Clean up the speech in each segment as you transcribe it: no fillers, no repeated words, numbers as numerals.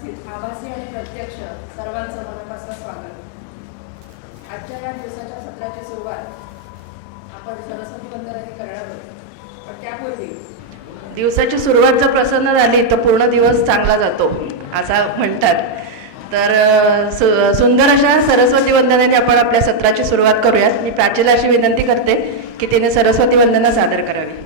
उपस्थित आभासी आणि प्रत्यक्ष सर्वांचं मनापासून स्वागत. आजच्या या दिवसाच्या सत्राची सुरुवात आपण सरस्वती वंदनाने करणार आहोत. पण त्यापूर्वी दिवसाची सुरुवात जर प्रसन्न झाली तर पूर्ण दिवस चांगला जातो असं म्हणतात. तर सुंदर अशा सरस्वती वंदनाने आपण आपल्या सत्राची सुरुवात करूयात. मी प्राचीला अशी विनंती करते की तिने सरस्वती वंदना सादर करावी.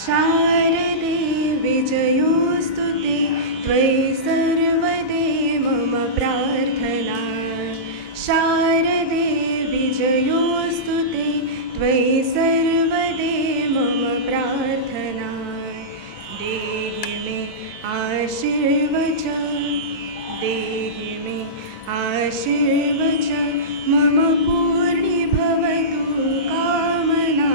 शारदे विजयोस्तुते त्वयि सर्वदे मम प्रार्थना. शारदे विजयोस्तुते त्वयि सर्वदे मम प्रार्थना. देहि मे आशीर्वचन, देहि मे आशीर्वचन, मम पूर्णी भवतु कामना.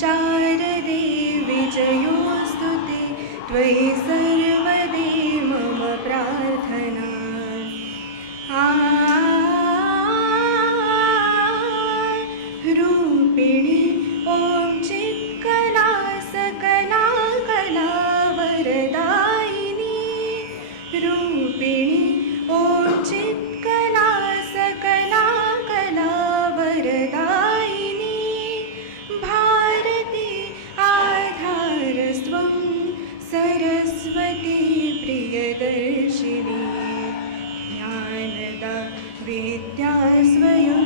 शारदे विजयोस्तुते त्वयि सर्वदे मम प्रार्थना. रूपिणी ॐ चित्कला सकला कला वरदायिनी. रूपिणी ॐ चित्कला सकला कला वरदायिनी. भारती आधारस्त्वं सरस्वती प्रियदर्शिनी. ज्ञानदा विद्या स्वयं,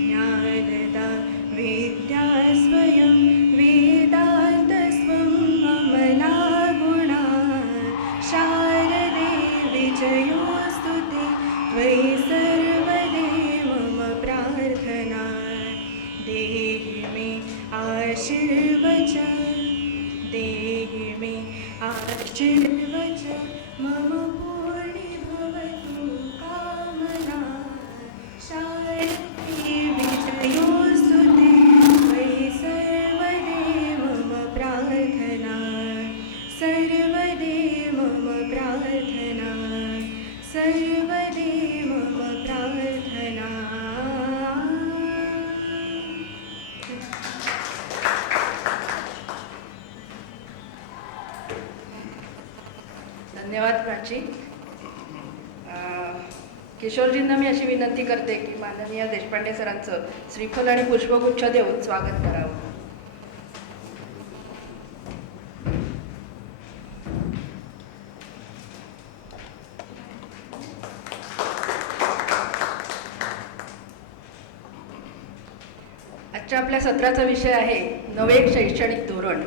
ज्ञानदा विद्या स्वयं, वेदान्तस्त्वं अमला गुणा. शारदे विजयोस्तुते त्वयि सर्वदे मम प्रार्थना. देहि मे आशीर्वचन, देहि मे आशीर्वचन, मम पूर्णी भवतु कामना. शारदे विजयोस्तुते त्वयि सर्वदे मम प्रार्थना. सर्वदे मम प्रार्थना, सर्वदे मम प्रार्थना. धन्यवाद प्राची. किशोरजींना मी अशी विनंती करते की माननीय देशपांडे सरांचं श्रीफल आणि पुष्पगुच्छ देऊन स्वागत करावं. आजच्या आपल्या सत्राचा विषय आहे नवे शैक्षणिक धोरण.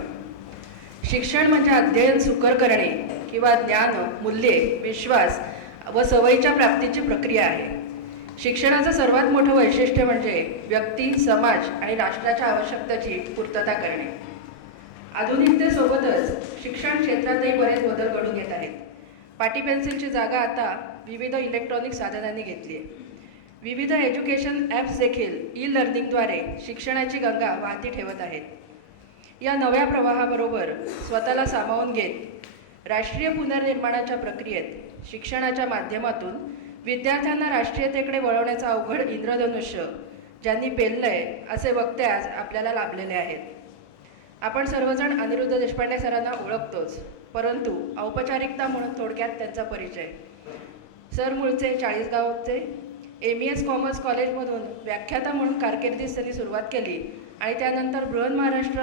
शिक्षण म्हणजे अध्ययन सुकर करणे किंवा ज्ञान, मूल्ये, विश्वास व सवयीच्या प्राप्तीची प्रक्रिया आहे. शिक्षणाचं सर्वात मोठं वैशिष्ट्य म्हणजे व्यक्ती, समाज आणि राष्ट्राच्या आवश्यकतेची पूर्तता करणे. आधुनिकतेसोबतच शिक्षण क्षेत्रातही बरेच बदल घडून येत आहेत. पाटी पेन्सिलची जागा आता विविध इलेक्ट्रॉनिक साधनांनी घेतली आहे. विविध एज्युकेशन ॲप्स देखील ई लर्निंगद्वारे शिक्षणाची गंगा वाहती ठेवत आहेत. या नव्या प्रवाहाबरोबर स्वतःला सामावून घेत राष्ट्रीय पुनर्निर्माणाच्या प्रक्रियेत शिक्षणाच्या माध्यमातून विद्यार्थ्यांना राष्ट्रीयतेकडे वळवण्याचं अवघड इंद्रधनुष्य ज्यांनी पेललंय असे वक्ते आज आपल्याला लाभलेले आहेत. आपण सर्वजण अनिरुद्ध देशपांडे सरांना ओळखतोच, परंतु औपचारिकता म्हणून थोडक्यात त्यांचा परिचय. सर मूळचे चाळीसगावचे. MES कॉमर्स कॉलेजमधून व्याख्याता म्हणून कारकिर्दीस त्यांनी सुरुवात केली आणि त्यानंतर बृहन्महाराष्ट्र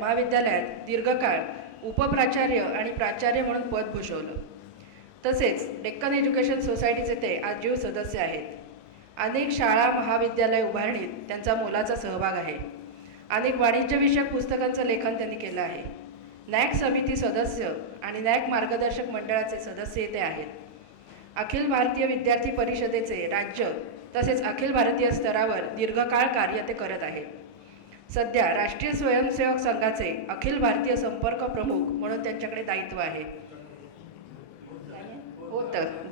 महाविद्यालयात दीर्घकाळ उपप्राचार्य आणि प्राचार्य म्हणून पद भूषवलं. तसेच डेक्कन एज्युकेशन सोसायटीचे ते आजीव सदस्य आहेत. अनेक शाळा महाविद्यालय उभारणीत त्यांचा मोलाचा सहभाग आहे. अनेक वाणिज्यविषयक पुस्तकांचं लेखन त्यांनी केलं आहे. नॅक समिती सदस्य आणि नॅक मार्गदर्शक मंडळाचे सदस्य ते आहेत. अखिल भारतीय विद्यार्थी परिषदेचे राज्य तसेच अखिल भारतीय स्तरावर दीर्घकाळ कार्य ते करत आहेत. सध्या राष्ट्रीय स्वयंसेवक संघाचे अखिल भारतीय संपर्क प्रमुख म्हणून त्यांच्याकडे दायित्व आहे.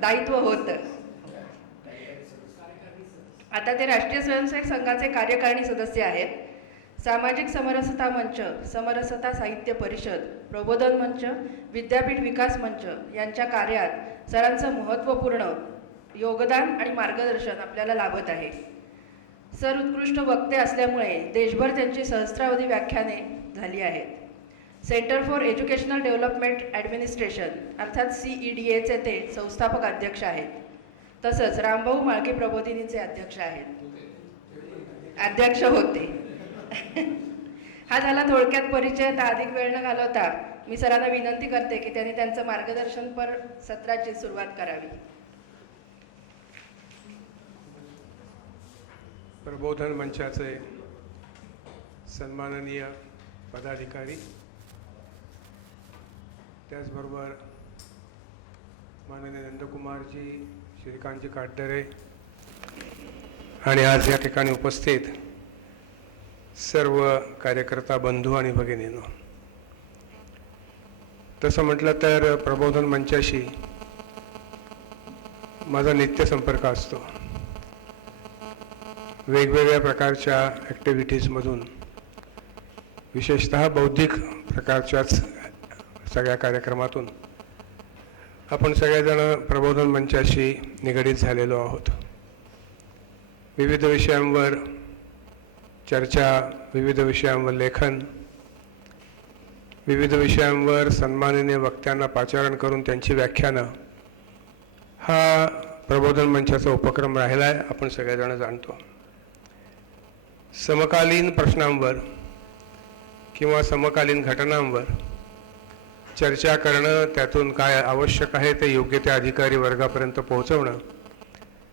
दायित्व होतं. आता ते राष्ट्रीय स्वयंसेवक संघाचे कार्यकारिणी सदस्य आहेत. सामाजिक समरसता मंच, समरसता साहित्य परिषद, प्रबोधन मंच, विद्यापीठ विकास मंच यांच्या कार्यात सरांचं महत्त्वपूर्ण योगदान आणि मार्गदर्शन आपल्याला लाभत आहे. सर उत्कृष्ट वक्ते असल्यामुळे देशभर त्यांची सहस्रावधी व्याख्याने झाली आहेत. Centre for educational development administration अर्थात CEDAचे ते संस्थापक अध्यक्ष आहेत. तसंच रामभाऊ माळके प्रबोधिनीचे अध्यक्ष होते. हा झाला थोडक्यात परिचय. तर अधिक वेळ न घालवता मी सरांना विनंती करते की त्यांनी त्यांचं मार्गदर्शनपर सत्राची सुरुवात करावी. प्रबोधन मंचाचे सन्माननीय पदाधिकारी, त्याचबरोबर माननीय नंदकुमारजी, श्रीकांतजी काटदरे आणि आज या ठिकाणी उपस्थित सर्व कार्यकर्ता बंधू आणि भगिनींनो, तसं म्हटलं तर प्रबोधन मंचाशी माझा नित्य संपर्क असतो. वेगवेगळ्या प्रकारच्या ॲक्टिव्हिटीजमधून, विशेषतः बौद्धिक प्रकारच्याच सगळ्या कार्यक्रमातून आपण सगळेजण प्रबोधन मंचाशी निगडीत झालेलो आहोत. विविध विषयांवर चर्चा, विविध विषयांवर लेखन, विविध विषयांवर सन्माननीय वक्त्यांना पाचारण करून त्यांची व्याख्यानं, हा प्रबोधन मंचाचा उपक्रम राहिला आहे, आपण सगळेजण जाणतो. समकालीन प्रश्नांवर किंवा समकालीन घटनांवर चर्चा करणं, त्यातून काय आवश्यक आहे ते योग्य त्या अधिकारी वर्गापर्यंत पोहोचवणं,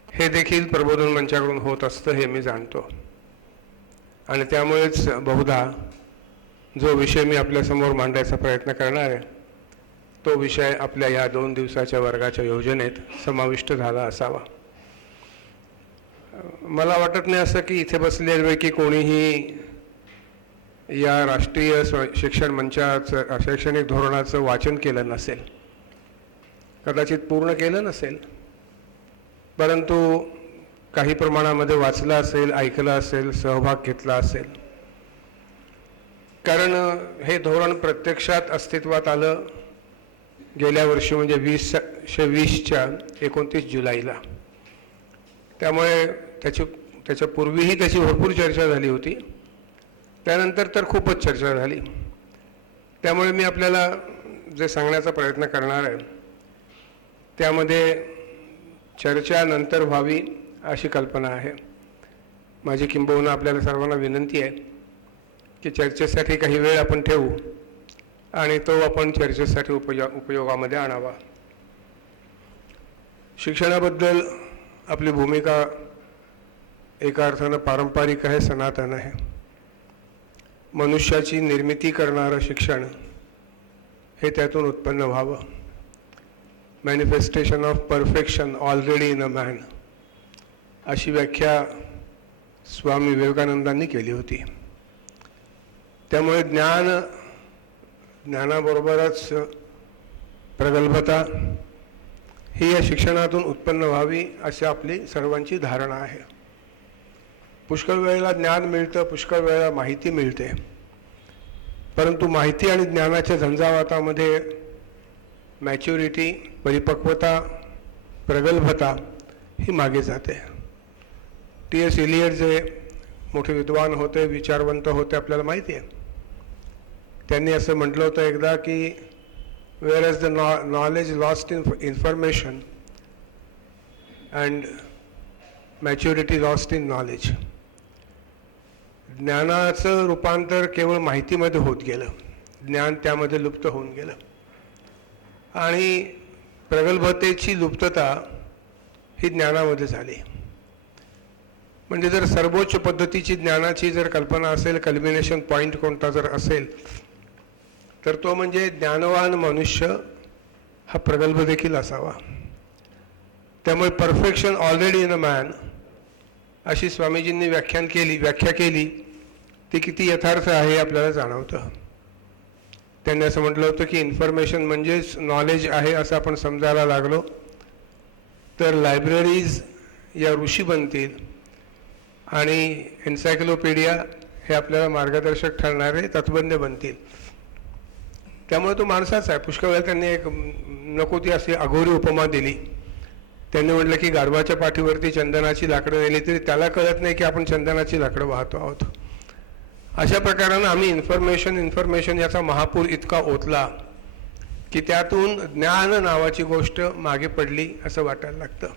हे देखील प्रबोधन मंचाकडून होत असतं, हे मी जाणतो. आणि त्यामुळेच बहुधा जो विषय मी आपल्यासमोर मांडायचा प्रयत्न करणार आहे, तो विषय आपल्या या 2 दिवसाच्या वर्गाच्या योजनेत समाविष्ट झाला असावा. मला वाटत नाही असं की इथे बसलेल्यापैकी कोणीही या राष्ट्रीय शिक्षण मंचाचं शैक्षणिक धोरणाचं वाचन केलं नसेल. कदाचित पूर्ण केलं नसेल, परंतु काही प्रमाणामध्ये वाचलं असेल, ऐकलं असेल, सहभाग घेतला असेल. कारण हे धोरण प्रत्यक्षात अस्तित्वात आलं गेल्या वर्षी, म्हणजे 2020च्या 29 जुलैला. त्यामुळे त्याच्यापूर्वीही त्याची भरपूर चर्चा झाली होती, त्यानंतर तर खूपच चर्चा झाली. त्यामुळे मी आपल्याला जे सांगण्याचा प्रयत्न करणार आहे त्यामध्ये चर्चा नंतर व्हावी अशी कल्पना आहे. माझी किंबहुना आपल्याला सर्वांना विनंती आहे की चर्चेसाठी काही वेळ आपण ठेवू आणि तो आपण चर्चेसाठी उपयोगामध्ये आणावा. शिक्षणाबद्दल आपली भूमिका एका अर्थानं पारंपरिक आहे, सनातन आहे. मनुष्याची निर्मिती करणारं शिक्षण हे त्यातून उत्पन्न व्हावं. Manifestation of perfection already in a man, अशी व्याख्या स्वामी विवेकानंदांनी केली होती. त्यामुळे ज्ञानाबरोबरच प्रगल्भता ही या शिक्षणातून उत्पन्न व्हावी अशी आपली सर्वांची धारणा आहे. पुष्कळ वेळेला ज्ञान मिळतं, पुष्कळ वेळेला माहिती मिळते, परंतु माहिती आणि ज्ञानाच्या झंझावातामध्ये मॅच्युरिटी, परिपक्वता, प्रगल्भता ही मागे जाते. T.S. इलियट जे मोठे विद्वान होते, विचारवंत होते, आपल्याला माहिती आहे. त्यांनी असं म्हटलं होतं एकदा की where is the knowledge lost in information and maturity lost in knowledge. ज्ञानाचं रूपांतर केवळ माहितीमध्ये होत गेलं, ज्ञान त्यामध्ये लुप्त होऊन गेलं, आणि प्रगल्भतेची लुप्तता ही ज्ञानामध्ये झाली. म्हणजे जर सर्वोच्च पद्धतीची ज्ञानाची जर कल्पना असेल, कल्मिनेशन पॉईंट कोणता जर असेल, तर तो म्हणजे ज्ञानवान मनुष्य हा प्रगल्भ देखील असावा. त्यामुळे perfection already in a man अशी स्वामीजींनी व्याख्या केली, ती किती यथार्थ आहे आपल्याला जाणवतं. त्यांनी असं म्हटलं होतं की इन्फॉर्मेशन म्हणजेच नॉलेज आहे असं आपण समजायला लागलो तर लायब्ररीज या ऋषी बनतील आणि एन्सायक्लोपीडिया हे आपल्याला मार्गदर्शक ठरणारे तत्वज्ञ बनतील. त्यामुळे तो माणसाचा आहे. पुष्कळ वेळा त्यांनी एक नको ती अशी अघोरी उपमा दिली. त्यांनी म्हटलं की गाढवाच्या पाठीवरती चंदनाची लाकडं नेली तरी त्याला कळत नाही की आपण चंदनाची लाकडं वाहतो आहोत. अशा प्रकारानं आम्ही इन्फॉर्मेशन याचा महापूर इतका ओतला की त्यातून ज्ञान नावाची गोष्ट मागे पडली असं वाटायला लागतं.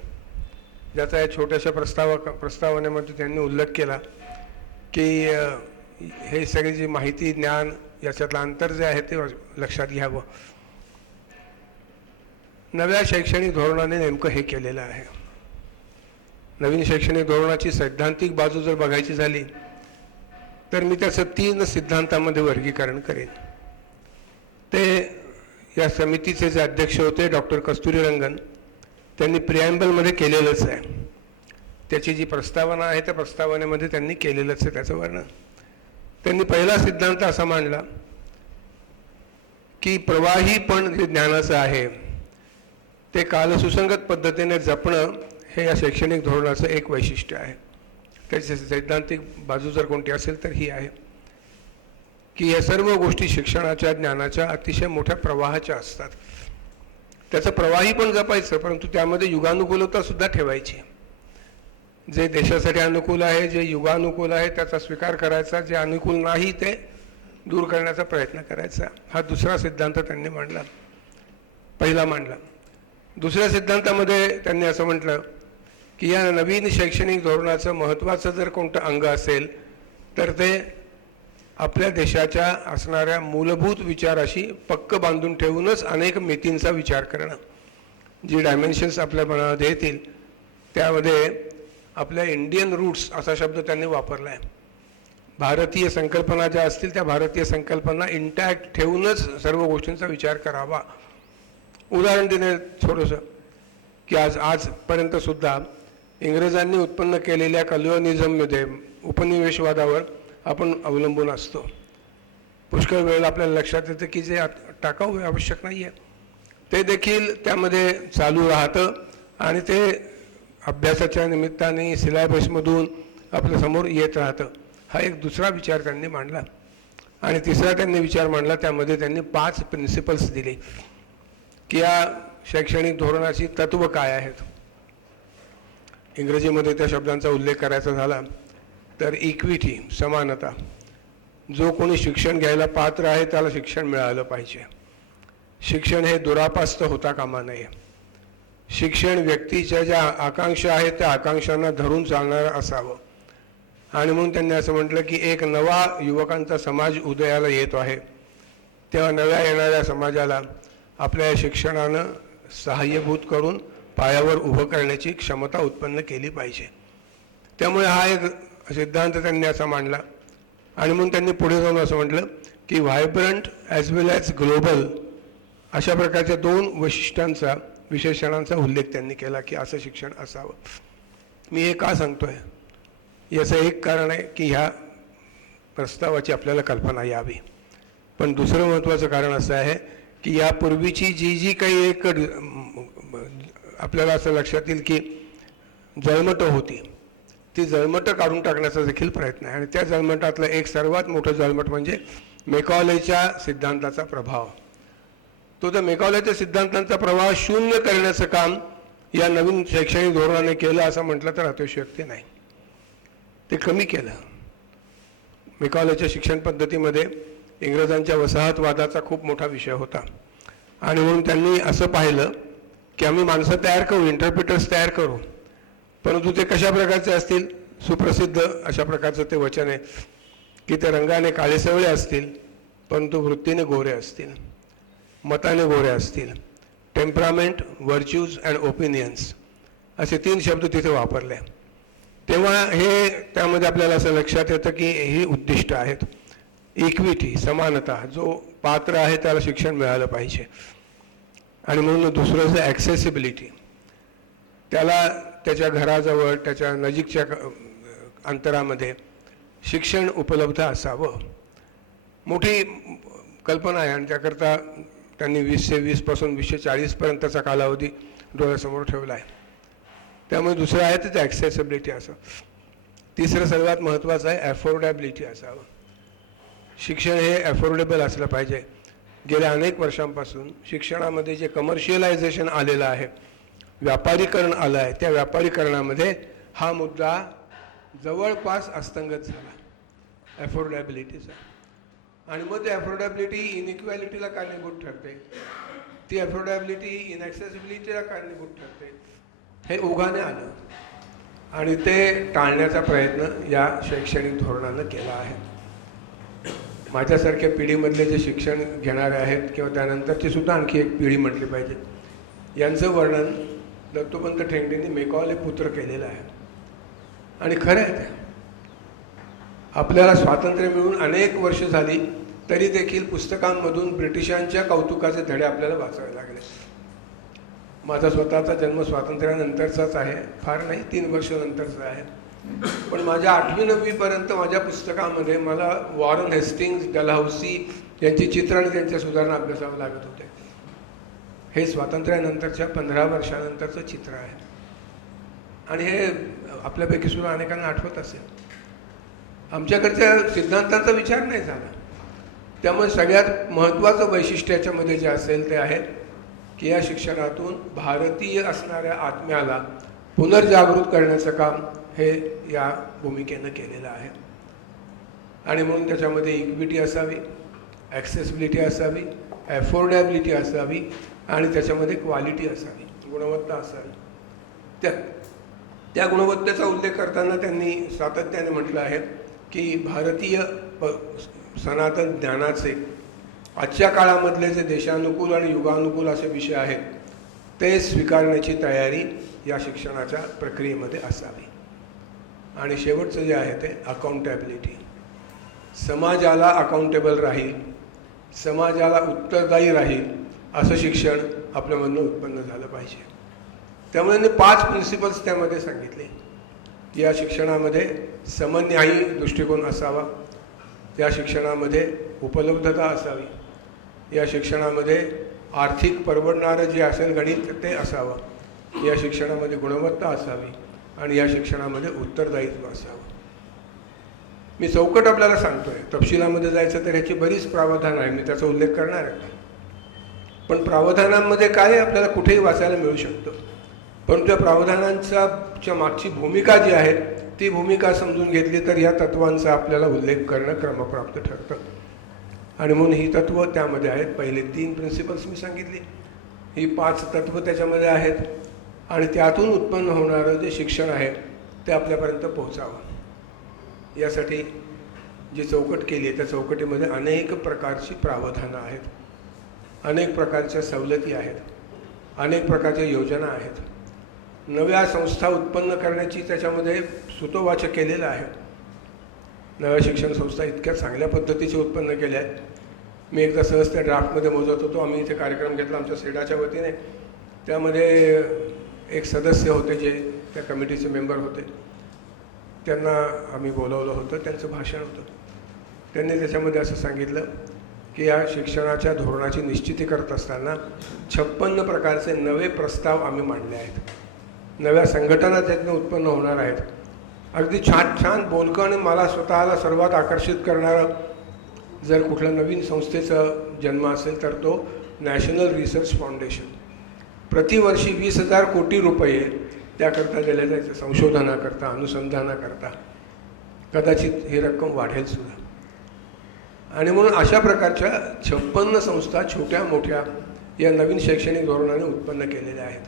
ज्याचा या छोट्याशा प्रस्तावनेमध्ये त्यांनी उल्लेख केला की हे सगळी जी माहिती ज्ञान याच्यातलं अंतर जे आहे ते लक्षात घ्यावं. नव्या शैक्षणिक धोरणाने नेमकं हे केलेलं आहे. नवीन शैक्षणिक धोरणाची सैद्धांतिक बाजू जर बघायची झाली तर मी त्याचं 3 सिद्धांतामध्ये वर्गीकरण करेन. ते या समितीचे जे अध्यक्ष होते डॉक्टर कस्तुरीरंगन त्यांनी प्रिॲम्बलमध्ये केलेलंच आहे. त्याची जी प्रस्तावना आहे त्या प्रस्तावनेमध्ये त्यांनी केलेलंच आहे त्याचं वर्णन. त्यांनी पहिला सिद्धांत असा मांडला की प्रवाहीपण जे ज्ञानाचं आहे ते कालसुसंगत पद्धतीने जपणं हे या शैक्षणिक धोरणाचं एक वैशिष्ट्य आहे. त्याची सैद्धांतिक बाजू जर कोणती असेल तर ही आहे की या सर्व गोष्टी शिक्षणाच्या ज्ञानाच्या अतिशय मोठ्या प्रवाहाच्या असतात. त्याचं प्रवाही पण जपायचं, परंतु त्यामध्ये युगानुकूलता सुद्धा ठेवायची. जे देशासाठी अनुकूल आहे, जे युगानुकूल आहे त्याचा स्वीकार करायचा, जे अनुकूल नाही ते दूर करण्याचा प्रयत्न करायचा. हा दुसरा सिद्धांत त्यांनी मांडला, पहिला मांडला. दुसऱ्या सिद्धांतामध्ये त्यांनी असं म्हटलं की या नवीन शैक्षणिक धोरणाचं महत्त्वाचं जर कोणतं अंग असेल तर ते आपल्या देशाच्या असणाऱ्या मूलभूत विचाराशी पक्क बांधून ठेवूनच अनेक मितींचा विचार करणं. जी डायमेन्शन्स आपल्या मनामध्ये येतील त्यामध्ये आपल्या इंडियन रूट्स असा शब्द त्यांनी वापरला आहे. भारतीय संकल्पना ज्या असतील त्या भारतीय संकल्पना इंटॅक्ट ठेवूनच सर्व गोष्टींचा विचार करावा. उदाहरण देणे थोडंसं की आजपर्यंत सुद्धा इंग्रजांनी उत्पन्न केलेल्या कॉलोनिझममध्ये उपनिवेशवादावर आपण अवलंबून असतो. पुष्कळ वेळेला आपल्याला लक्षात येतं की जे टाकाऊ आवश्यक नाही आहे ते देखील त्यामध्ये चालू राहतं आणि ते अभ्यासाच्या निमित्ताने सिलेबसमधून आपल्या समोर येत राहतं. हा एक दुसरा विचार त्यांनी मांडला. आणि तिसरा त्यांनी विचार मांडला, त्यामध्ये त्यांनी 5 प्रिन्सिपल्स दिले की या शैक्षणिक धोरणाची तत्व काय आहेत. इंग्रजीमध्ये त्या शब्दांचा उल्लेख करायचा झाला तर इक्विटी, समानता. जो कोणी शिक्षण घ्यायला पात्र आहे त्याला शिक्षण मिळालं पाहिजे. शिक्षण हे दुरापास्त होता कामा नये. शिक्षण व्यक्तीच्या ज्या आकांक्षा आहेत त्या आकांक्षांना धरून चालणारं असावं. आणि म्हणून त्यांनी असं म्हटलं की एक नवा युवकांचा समाज उदयाला येतो आहे, तेव्हा नव्या येणाऱ्या समाजाला आपल्या शिक्षणानं सहाय्यभूत करून पायावर उभं करण्याची क्षमता उत्पन्न केली पाहिजे. त्यामुळे हा एक सिद्धांत त्यांनी असा मांडला. आणि म्हणून त्यांनी पुढे जाऊन असं म्हटलं की व्हायब्रंट ॲज वेल ॲज ग्लोबल अशा प्रकारच्या 2 वैशिष्ट्यांचा, विशेषणांचा उल्लेख त्यांनी केला की असं शिक्षण असावं. मी हे का सांगतोय, याचं एक कारण आहे की ह्या प्रस्तावाची आपल्याला कल्पना यावी. पण दुसरं महत्त्वाचं कारण असं आहे की यापूर्वीची जी काही एक आपल्याला असं लक्षात येईल की जळमटं होती, ती जळमटं काढून टाकण्याचा देखील प्रयत्न आहे. आणि त्या जळमटातलं एक सर्वात मोठं जळमट म्हणजे मेकॉलेच्या सिद्धांताचा प्रभाव. तो त्या मेकॉलेच्या सिद्धांतांचा प्रभाव शून्य करण्याचं काम या नवीन शैक्षणिक धोरणाने केलं असं म्हटलं तर अतिशयोक्ती नाही. ते कमी केलं. मेकॉलेच्या शिक्षण पद्धतीमध्ये इंग्रजांच्या वसाहतवादाचा खूप मोठा विषय होता. आणि म्हणून त्यांनी असं पाहिलं की आम्ही माणसं तयार करू, इंटरप्रिटर्स तयार करू, परंतु ते कशा प्रकारचे असतील. सुप्रसिद्ध अशा प्रकारचं ते वचन आहे की ते रंगाने काळेसवळे असतील परंतु वृत्तीने गोरे असतील, मताने गोरे असतील. टेम्परामेंट, व्हर्च्यूज अँड ओपिनियन्स असे 3 शब्द तिथे वापरले. तेव्हा हे त्यामध्ये आपल्याला असं लक्षात येतं की ही उद्दिष्ट आहेत. इक्विटी, समानता, जो पात्र आहे त्याला शिक्षण मिळालं पाहिजे. आणि म्हणून दुसरं ॲक्सेसिबिलिटी, त्याला त्याच्या घराजवळ, त्याच्या नजीकच्या अंतरामध्ये शिक्षण उपलब्ध असावं. मोठी कल्पना आहे आणि त्याकरता त्यांनी 2020 पासून 2040 पर्यंतचा कालावधी डोळ्यासमोर ठेवला आहे. त्यामुळे दुसरं आहे ते ॲक्सेसिबिलिटी असं. तिसरं सर्वात महत्त्वाचं आहे ॲफोर्डेबिलिटी असावं. शिक्षण हे ॲफोर्डेबल असलं पाहिजे. गेल्या अनेक वर्षांपासून शिक्षणामध्ये जे कमर्शियलायझेशन आलेलं आहे, व्यापारीकरण आलं आहे, त्या व्यापारीकरणामध्ये हा मुद्दा जवळपास अस्तंगत झाला. अफोर्डेबिलिटीचा. आणि मग ते अफोर्डेबिलिटी इनइक्वॅलिटीला कारणीभूत ठरते, ती अफोर्डेबिलिटी इनॲक्सेसिबिलिटीला कारणीभूत ठरते. हे ओघाने आलं आणि ते टाळण्याचा प्रयत्न या शैक्षणिक धोरणानं केला आहे. माझ्यासारख्या पिढीमधले जे शिक्षण घेणारे आहेत किंवा त्यानंतरची सुद्धा आणखी एक पिढी म्हटली पाहिजे, यांचं वर्णन दत्तोपंत ठेंगडींनी मेकॉले पुत्र केलेलं आहे. आणि खरं आहे ते. आपल्याला स्वातंत्र्य मिळून अनेक वर्ष झाली तरी देखील पुस्तकांमधून ब्रिटिशांच्या कौतुकाचे धडे आपल्याला वाचावे लागले. माझा स्वतःचा जन्म स्वातंत्र्यानंतरचाच आहे, फार नाही 3 वर्ष नंतरचा आहे. पण माझ्या 8वी-9वीपर्यंत माझ्या पुस्तकामध्ये मला वॉरन हेस्टिंग्स, डलहौसी यांची चित्र आणि त्यांच्या सुधारणा अभ्यासावं लागत होते. हे स्वातंत्र्यानंतरच्या 15 वर्षानंतरचं चित्र आहे. आणि हे आपल्यापैकी सुद्धा अनेकांना आठवत असेल. आमच्याकडच्या सिद्धांतांचा विचार नाही झाला. त्यामुळे सगळ्यात महत्त्वाचं वैशिष्ट्य याच्यामध्ये जे असेल ते आहे की या शिक्षणातून भारतीय असणाऱ्या आत्म्याला पुनर्जागृत करण्याचं काम हे या भूमिकेनं केलेलं आहे. आणि म्हणून त्याच्यामध्ये इक्विटी असावी, ॲक्सेसिबिलिटी असावी, अफोर्डेबिलिटी असावी आणि त्याच्यामध्ये क्वालिटी असावी, गुणवत्ता असावी. त्या गुणवत्तेचा उल्लेख करताना त्यांनी सातत्याने म्हटलं आहे की भारतीय सनातन ज्ञानाचे आजच्या काळामधले जे देशानुकूल आणि युगानुकूल असे विषय आहेत ते स्वीकारण्याची तयारी या शिक्षणाच्या प्रक्रियेमध्ये असावी. आणि शेवटचं जे आहे ते अकाउंटेबिलिटी. समाजाला अकाउंटेबल राहील, समाजाला उत्तरदायी राहील असं शिक्षण आपल्यामधनं उत्पन्न झालं पाहिजे. त्यामुळे त्यांनी 5 प्रिन्सिपल्स त्यामध्ये सांगितले की या शिक्षणामध्ये समन्यायी दृष्टिकोन असावा, या शिक्षणामध्ये उपलब्धता असावी, या शिक्षणामध्ये आर्थिक परवडणारं जे असेल गणित ते असावं, या शिक्षणामध्ये गुणवत्ता असावी आणि या शिक्षणामध्ये उत्तरदायित्व असावं. मी चौकट आपल्याला सांगतोय, तपशिलामध्ये जायचं तर ह्याची बरीच प्रावधान आहे, मी त्याचा उल्लेख करणार आहे. पण प्रावधानांमध्ये काय आपल्याला कुठेही वाचायला मिळू शकतं. पण त्या प्रावधानांच्या मागची भूमिका जी आहे ती भूमिका समजून घेतली तर या तत्वांचा आपल्याला उल्लेख करणं क्रमप्राप्त ठरतं. आणि म्हणून ही तत्त्व त्यामध्ये आहेत. पहिले 3 प्रिन्सिपल्स मी सांगितली, ही 5 तत्त्व त्याच्यामध्ये आहेत. आणि त्यातून उत्पन्न होणारं जे शिक्षण आहे ते आपल्यापर्यंत पोहोचावं यासाठी जी चौकट केली आहे त्या चौकटीमध्ये अनेक प्रकारची प्रावधानं आहेत, अनेक प्रकारच्या सवलती आहेत, अनेक प्रकारच्या योजना आहेत. नव्या संस्था उत्पन्न करण्याची त्याच्यामध्ये सूतोवाच केलेलं आहे. नव्या शिक्षण संस्था इतक्या चांगल्या पद्धतीचे उत्पन्न केल्या आहेत. मी एकदा सहज त्या ड्राफ्टमध्ये मोजत होतो. आम्ही इथे कार्यक्रम घेतला आमच्या सेडाच्या वतीने. त्यामध्ये एक सदस्य होते जे त्या कमिटीचे मेंबर होते, त्यांना आम्ही बोलवलं होतं. त्यांचं भाषण होतं. त्यांनी त्याच्यामध्ये असं सांगितलं की या शिक्षणाच्या धोरणाची निश्चिती करत असताना 56 प्रकारचे नवे प्रस्ताव आम्ही मांडले आहेत. नव्या संघटना त्यातनं उत्पन्न होणार आहेत. अगदी छान छान बोलकं आणि मला स्वतःला सर्वात आकर्षित करणारं जर कुठलं नवीन संस्थेचं जन्म असेल तर तो नॅशनल रिसर्च फाउंडेशन. प्रतिवर्षी 20,000 कोटी रुपये त्याकरता दिले जायचे, संशोधनाकरता, अनुसंधानाकरता. कदाचित ही रक्कम वाढेल सुद्धा. आणि म्हणून अशा प्रकारच्या 56 संस्था छोट्या मोठ्या या नवीन शैक्षणिक धोरणाने उत्पन्न केलेल्या आहेत.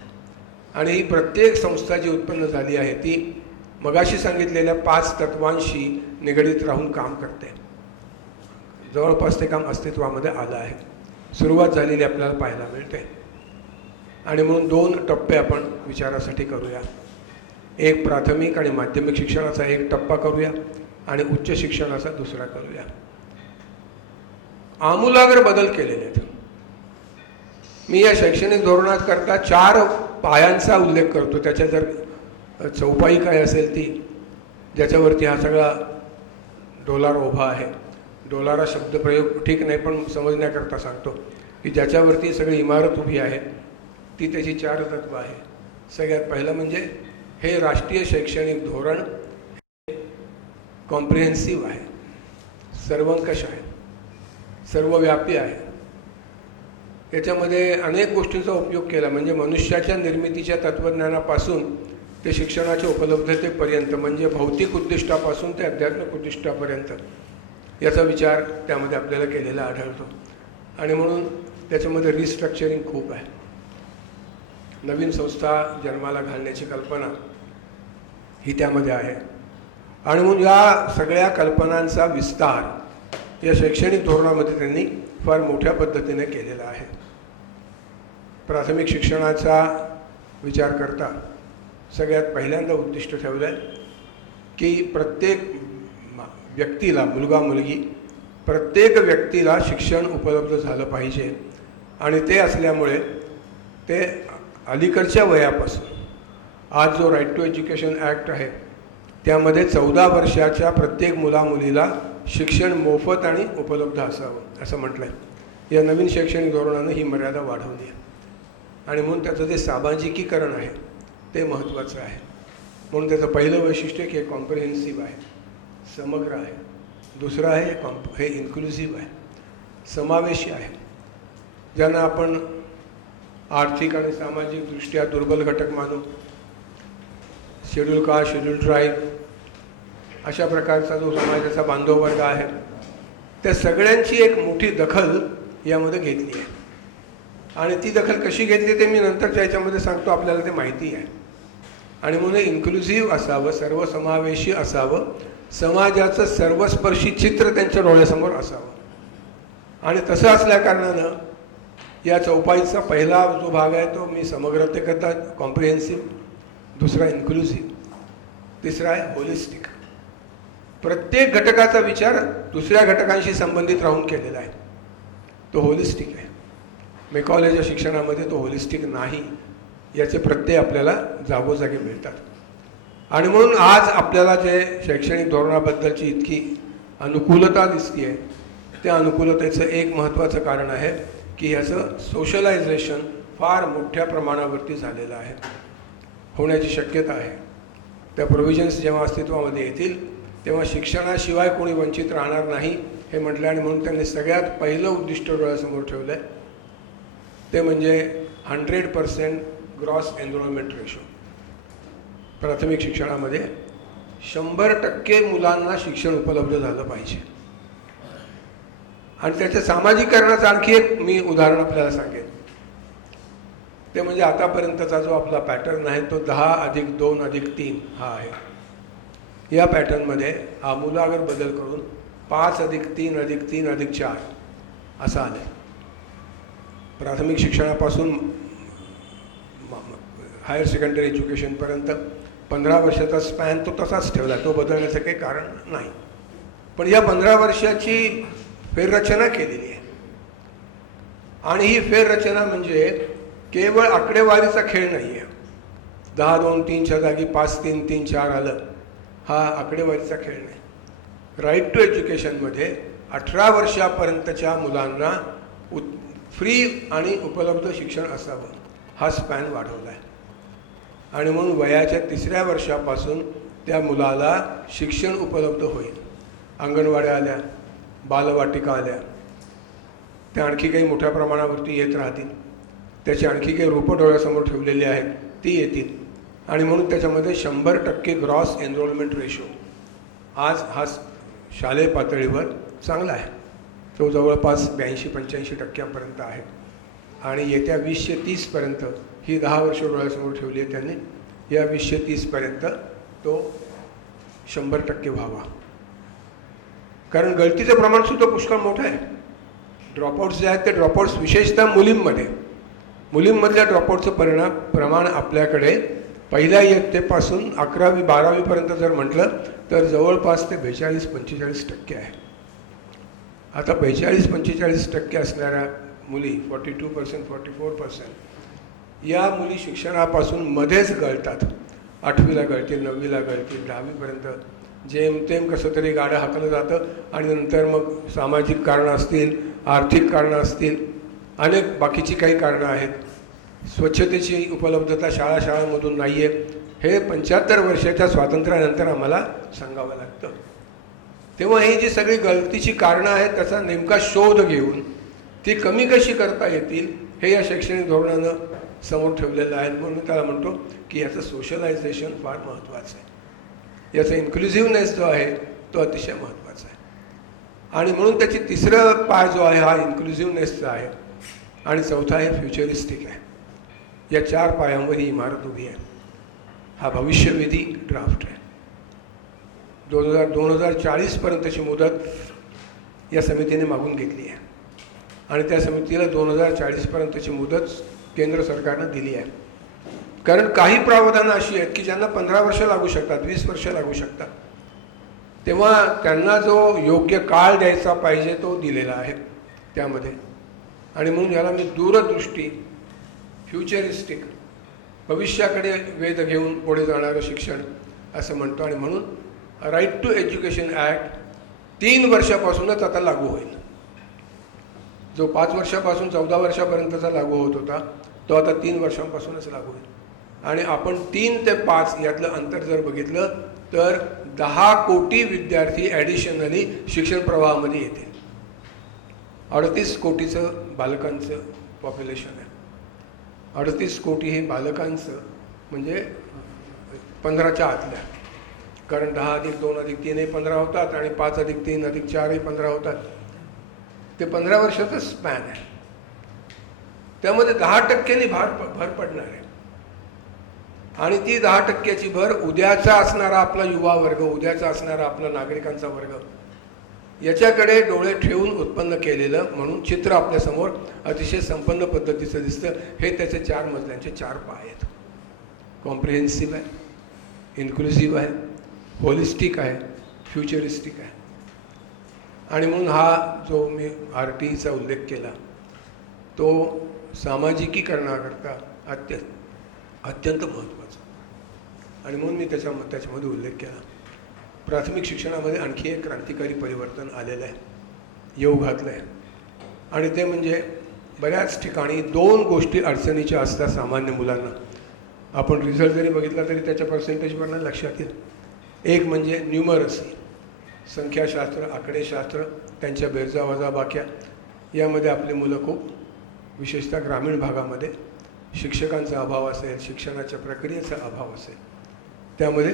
आणि ही प्रत्येक संस्था जी उत्पन्न झाली आहे ती मगाशी सांगितलेल्या 5 तत्वांशी निगडीत राहून काम करते. जवळपास ते काम अस्तित्वामध्ये आलं आहे, सुरुवात झालेली आपल्याला पाहायला मिळते. आणि म्हणून 2 टप्पे आपण विचारासाठी करूया. एक प्राथमिक आणि माध्यमिक शिक्षणाचा एक टप्पा करूया आणि उच्च शिक्षणाचा दुसरा करूया. आमूलाग्र बदल केलेले आहेत. मी या शैक्षणिक धोरणाकरता 4 पायांचा उल्लेख करतो. त्याच्या जर चौपाई काय असेल ती, ज्याच्यावरती हा सगळा डोलार उभा आहे. डोलारा शब्दप्रयोग ठीक नाही पण समजण्याकरता सांगतो की ज्याच्यावरती सगळी इमारत उभी आहे ती त्याची 4 तत्व आहे. सगळ्यात पहिलं म्हणजे हे राष्ट्रीय शैक्षणिक धोरण कॉम्प्रिहेन्सिव्ह आहे, सर्वंकष आहे, सर्वव्यापी आहे. याच्यामध्ये अनेक गोष्टींचा उपयोग केला. म्हणजे मनुष्याच्या निर्मितीच्या तत्त्वज्ञानापासून ते शिक्षणाच्या उपलब्धतेपर्यंत, म्हणजे भौतिक उद्दिष्टापासून ते आध्यात्मिक उद्दिष्टापर्यंत याचा विचार त्यामध्ये आपल्याला केलेला आढळतो. आणि म्हणून त्याच्यामध्ये रिस्ट्रक्चरिंग खूप आहे. नवीन संस्था जन्माला घालण्याची कल्पना ही त्यामध्ये आहे. आणि म्हणून या सगळ्या कल्पनांचा विस्तार या शैक्षणिक धोरणामध्ये त्यांनी फार मोठ्या पद्धतीने केलेला आहे. प्राथमिक शिक्षणाचा विचार करता सगळ्यात पहिल्यांदा उद्दिष्ट ठेवलं आहे की प्रत्येक व्यक्तीला, मुलगा मुलगी प्रत्येक व्यक्तीला शिक्षण उपलब्ध झालं पाहिजे. आणि ते असल्यामुळे ते अलीकडच्या वयापासून आज जो राईट टू एज्युकेशन ॲक्ट आहे त्यामध्ये 14 वर्षाच्या प्रत्येक मुलामुलीला शिक्षण मोफत आणि उपलब्ध असावं असं म्हटलं आहे. या नवीन शैक्षणिक धोरणानं ही मर्यादा वाढवली आहे. आणि म्हणून त्याचं जे सामाजिकीकरण आहे ते महत्त्वाचं आहे. म्हणून त्याचं पहिलं वैशिष्ट्य की हे कॉम्प्रिहेन्सिव्ह आहे, समग्र आहे. दुसरं आहे हे इन्क्लुसिव्ह आहे, समावेशी आहे. ज्यांना आपण आर्थिक आणि सामाजिकदृष्ट्या दुर्बल घटक मानू, शेड्यूल कास्ट, शेड्यूल ट्राईब अशा प्रकारचा जो समाजाचा बांधव वर्ग आहे त्या सगळ्यांची एक मोठी दखल यामध्ये घेतली आहे. आणि ती दखल कशी घेतली ते मी नंतरच्या याच्यामध्ये सांगतो, आपल्याला ते माहिती आहे. आणि म्हणून इन्क्लुसिव्ह असावं, सर्वसमावेशी असावं, समाजाचं सर्वस्पर्शी चित्र त्यांच्या डोळ्यासमोर असावं. आणि तसं असल्याकारणानं या चौपाईचा पहिला जो भाग आहे तो मी समग्रतेकरता कॉम्प्रिहेन्सिव्ह, दुसरा इन्क्लुसिव्ह, तिसरा आहे होलिस्टिक. प्रत्येक घटकाचा विचार दुसऱ्या घटकांशी संबंधित राहून केलेला आहे. तो होलिस्टिक आहे. मेकॉलेजच्या शिक्षणामध्ये तो होलिस्टिक नाही, याचे प्रत्यय आपल्याला जागोजागी मिळतात. आणि म्हणून आज आपल्याला जे शैक्षणिक धोरणाबद्दलची इतकी अनुकूलता दिसते आहे त्या अनुकूलतेचं एक महत्त्वाचं कारण आहे की ह्याचं सोशलायझेशन फार मोठ्या प्रमाणावरती झालेलं आहे, होण्याची शक्यता आहे. त्या प्रोव्हिजन्स जेव्हा अस्तित्वामध्ये येतील तेव्हा शिक्षणाशिवाय कोणी वंचित राहणार नाही हे म्हटलं. आणि म्हणून त्यांनी सगळ्यात पहिलं उद्दिष्ट डोळ्यासमोर ठेवलं आहे ते म्हणजे 100% ग्रॉस एनरोलमेंट रेशो. प्राथमिक शिक्षणामध्ये 100% मुलांना शिक्षण उपलब्ध झालं पाहिजे. आणि त्याच्या सामाजिकरणाचं आणखी एक मी उदाहरण आपल्याला सांगेन. ते म्हणजे आतापर्यंतचा जो आपला पॅटर्न आहे तो 10+2+3 हा आहे. या पॅटर्नमध्ये आमूलाग्र बदल करून 5+3+3+4 असं आलं आहे. प्राथमिक शिक्षणापासून हायर सेकंडरी एज्युकेशनपर्यंत 15 वर्षाचा स्पॅन तो तसाच ठेवला, तो बदलण्याचं काही कारण नाही. पण या 15 वर्षाची फेररचना केलेली आहे. आणि ही फेररचना म्हणजे केवळ आकडेवारीचा खेळ नाही आहे. 10-2-3च्या जागी 5-3-3-4 आलं, हा आकडेवारीचा खेळ नाही. राईट टू एज्युकेशनमध्ये 18 वर्षापर्यंतच्या मुलांना फ्री आणि उपलब्ध शिक्षण असावं हा स्पॅन वाढवला आहे. आणि म्हणून वयाच्या 3ऱ्या वर्षापासून त्या मुलाला शिक्षण उपलब्ध होईल. अंगणवाड्या आल्या, बालवाटिका आल्या, त्या आणखी काही मोठ्या प्रमाणावरती येत राहतील. त्याची आणखी काही रूपं डोळ्यासमोर ठेवलेली आहेत ती येतील. आणि म्हणून त्याच्यामध्ये 100% ग्रॉस एनरोलमेंट रेशो आज हा शालेय पातळीवर चांगला आहे. तो जवळपास 82-85% आहे. आणि येत्या 2030पर्यंत ही 10 वर्ष डोळ्यासमोर ठेवली आहे त्यांनी. या 2030पर्यंत तो 100% व्हावा. कारण गळतीचं प्रमाणसुद्धा पुष्कळ मोठं आहे. ड्रॉपआउट्स जे आहेत ते ड्रॉपआउट्स विशेषतः मुलींमधल्या ड्रॉपआउटचं प्रमाण आपल्याकडे पहिल्या इयत्तेपासून 11वी-12वीपर्यंत जर म्हटलं तर जवळपास ते 42-45% आहे. आता 42-45% असणाऱ्या मुली 42%-44% या मुली शिक्षणापासून मध्येच गळतात. 8वीला गळतील, 9वीला गळतील, 10वीपर्यंत जेमतेम कसं तरी गाडं हाकलं जातं. आणि नंतर मग सामाजिक कारणं असतील, आर्थिक कारणं असतील, अनेक बाकीची काही कारणं आहेत. स्वच्छतेची उपलब्धता शाळांमधून नाही आहे हे 75 वर्षाच्या स्वातंत्र्यानंतर आम्हाला सांगावं लागतं. तेव्हा ही जी सगळी गळतीची कारणं आहेत त्याचा नेमका शोध घेऊन ती कमी कशी करता येतील हे या शैक्षणिक धोरणानं समोर ठेवलेलं आहे. म्हणून त्याला म्हणतो की याचं सोशलायझेशन फार महत्त्वाचं आहे. याचा इन्क्लुझिव्हनेस जो आहे तो अतिशय महत्त्वाचा आहे. आणि म्हणून त्याची तिसरं पाय जो आहे हा इन्क्लुझिव्हनेसचा आहे आणि चौथा आहे फ्युचरिस्टिक आहे. या 4 पायांवर ही इमारत उभी आहे. हा भविष्यवेधी ड्राफ्ट आहे. 2040 पर्यंतची मुदत या समितीने मागून घेतली आहे आणि त्या समितीला 2040 पर्यंतची मुदत केंद्र सरकारनं दिली आहे. कारण काही प्रावधानं अशी आहेत की ज्यांना 15 वर्ष लागू शकतात, 20 वर्ष लागू शकतात. तेव्हा त्यांना जो योग्य काळ द्यायचा पाहिजे तो दिलेला आहे त्यामध्ये. आणि म्हणून याला मी दूरदृष्टी, फ्युचरिस्टिक, भविष्याकडे वेध घेऊन पुढे जाणारं शिक्षण असं म्हणतो. आणि म्हणून राईट टू एज्युकेशन ॲक्ट 3 वर्षापासूनच आता लागू होईल. जो 5 वर्षापासून 14 वर्षापर्यंतचा लागू होत होता तो आता 3 वर्षांपासूनच लागू होईल. आणि आपण 3 ते 5 यातलं अंतर जर बघितलं तर 10 कोटी विद्यार्थी ॲडिशनली शिक्षण प्रवाहामध्ये येतील. 38 कोटीचं बालकांचं पॉप्युलेशन आहे. 38 कोटी हे बालकांचं म्हणजे 15च्या आतल्या. कारण 10 अधिक 2 अधिक 3 हे 15 होतात आणि 5 अधिक 3 अधिक 4 हे 15 होतात. ते 15 वर्षाचं स्पॅन आहे. त्यामध्ये 10% भर पडणार आहे. आणि ती 10%ची भर उद्याचा असणारा आपला युवा वर्ग, उद्याचा असणारा आपला नागरिकांचा वर्ग याच्याकडे डोळे ठेवून उत्पन्न केलेलं म्हणून चित्र आपल्यासमोर अतिशय संपन्न पद्धतीचं दिसतं. हे त्याचे 4 मजल्यांचे 4 पाय आहेत. कॉम्प्रिहेन्सिव्ह आहे, इन्क्लुझिव्ह आहे, होलिस्टिक आहे, फ्युचरिस्टिक आहे. आणि म्हणून हा जो मी RTEचा उल्लेख केला तो सामाजिकीकरणाकरता अत्यंत महत्त्वाचा. आणि म्हणून मी त्याच्यामध्ये उल्लेख केला. प्राथमिक शिक्षणामध्ये आणखी एक क्रांतिकारी परिवर्तन आलेलं आहे, येऊ घातलं आहे. आणि ते म्हणजे बऱ्याच ठिकाणी 2 गोष्टी अडचणीच्या असतात सामान्य मुलांना. आपण रिझल्ट जरी बघितला तरी त्याच्या पर्सेंटेजवरनं लक्षात येईल. एक म्हणजे न्यूमरसी, संख्याशास्त्र, आकडेशास्त्र, त्यांच्या बेरजा वजाबाक्या. यामध्ये आपली मुलं खूप, विशेषतः ग्रामीण भागामध्ये शिक्षकांचा अभाव असेल, शिक्षणाच्या प्रक्रियेचा अभाव असेल, त्यामध्ये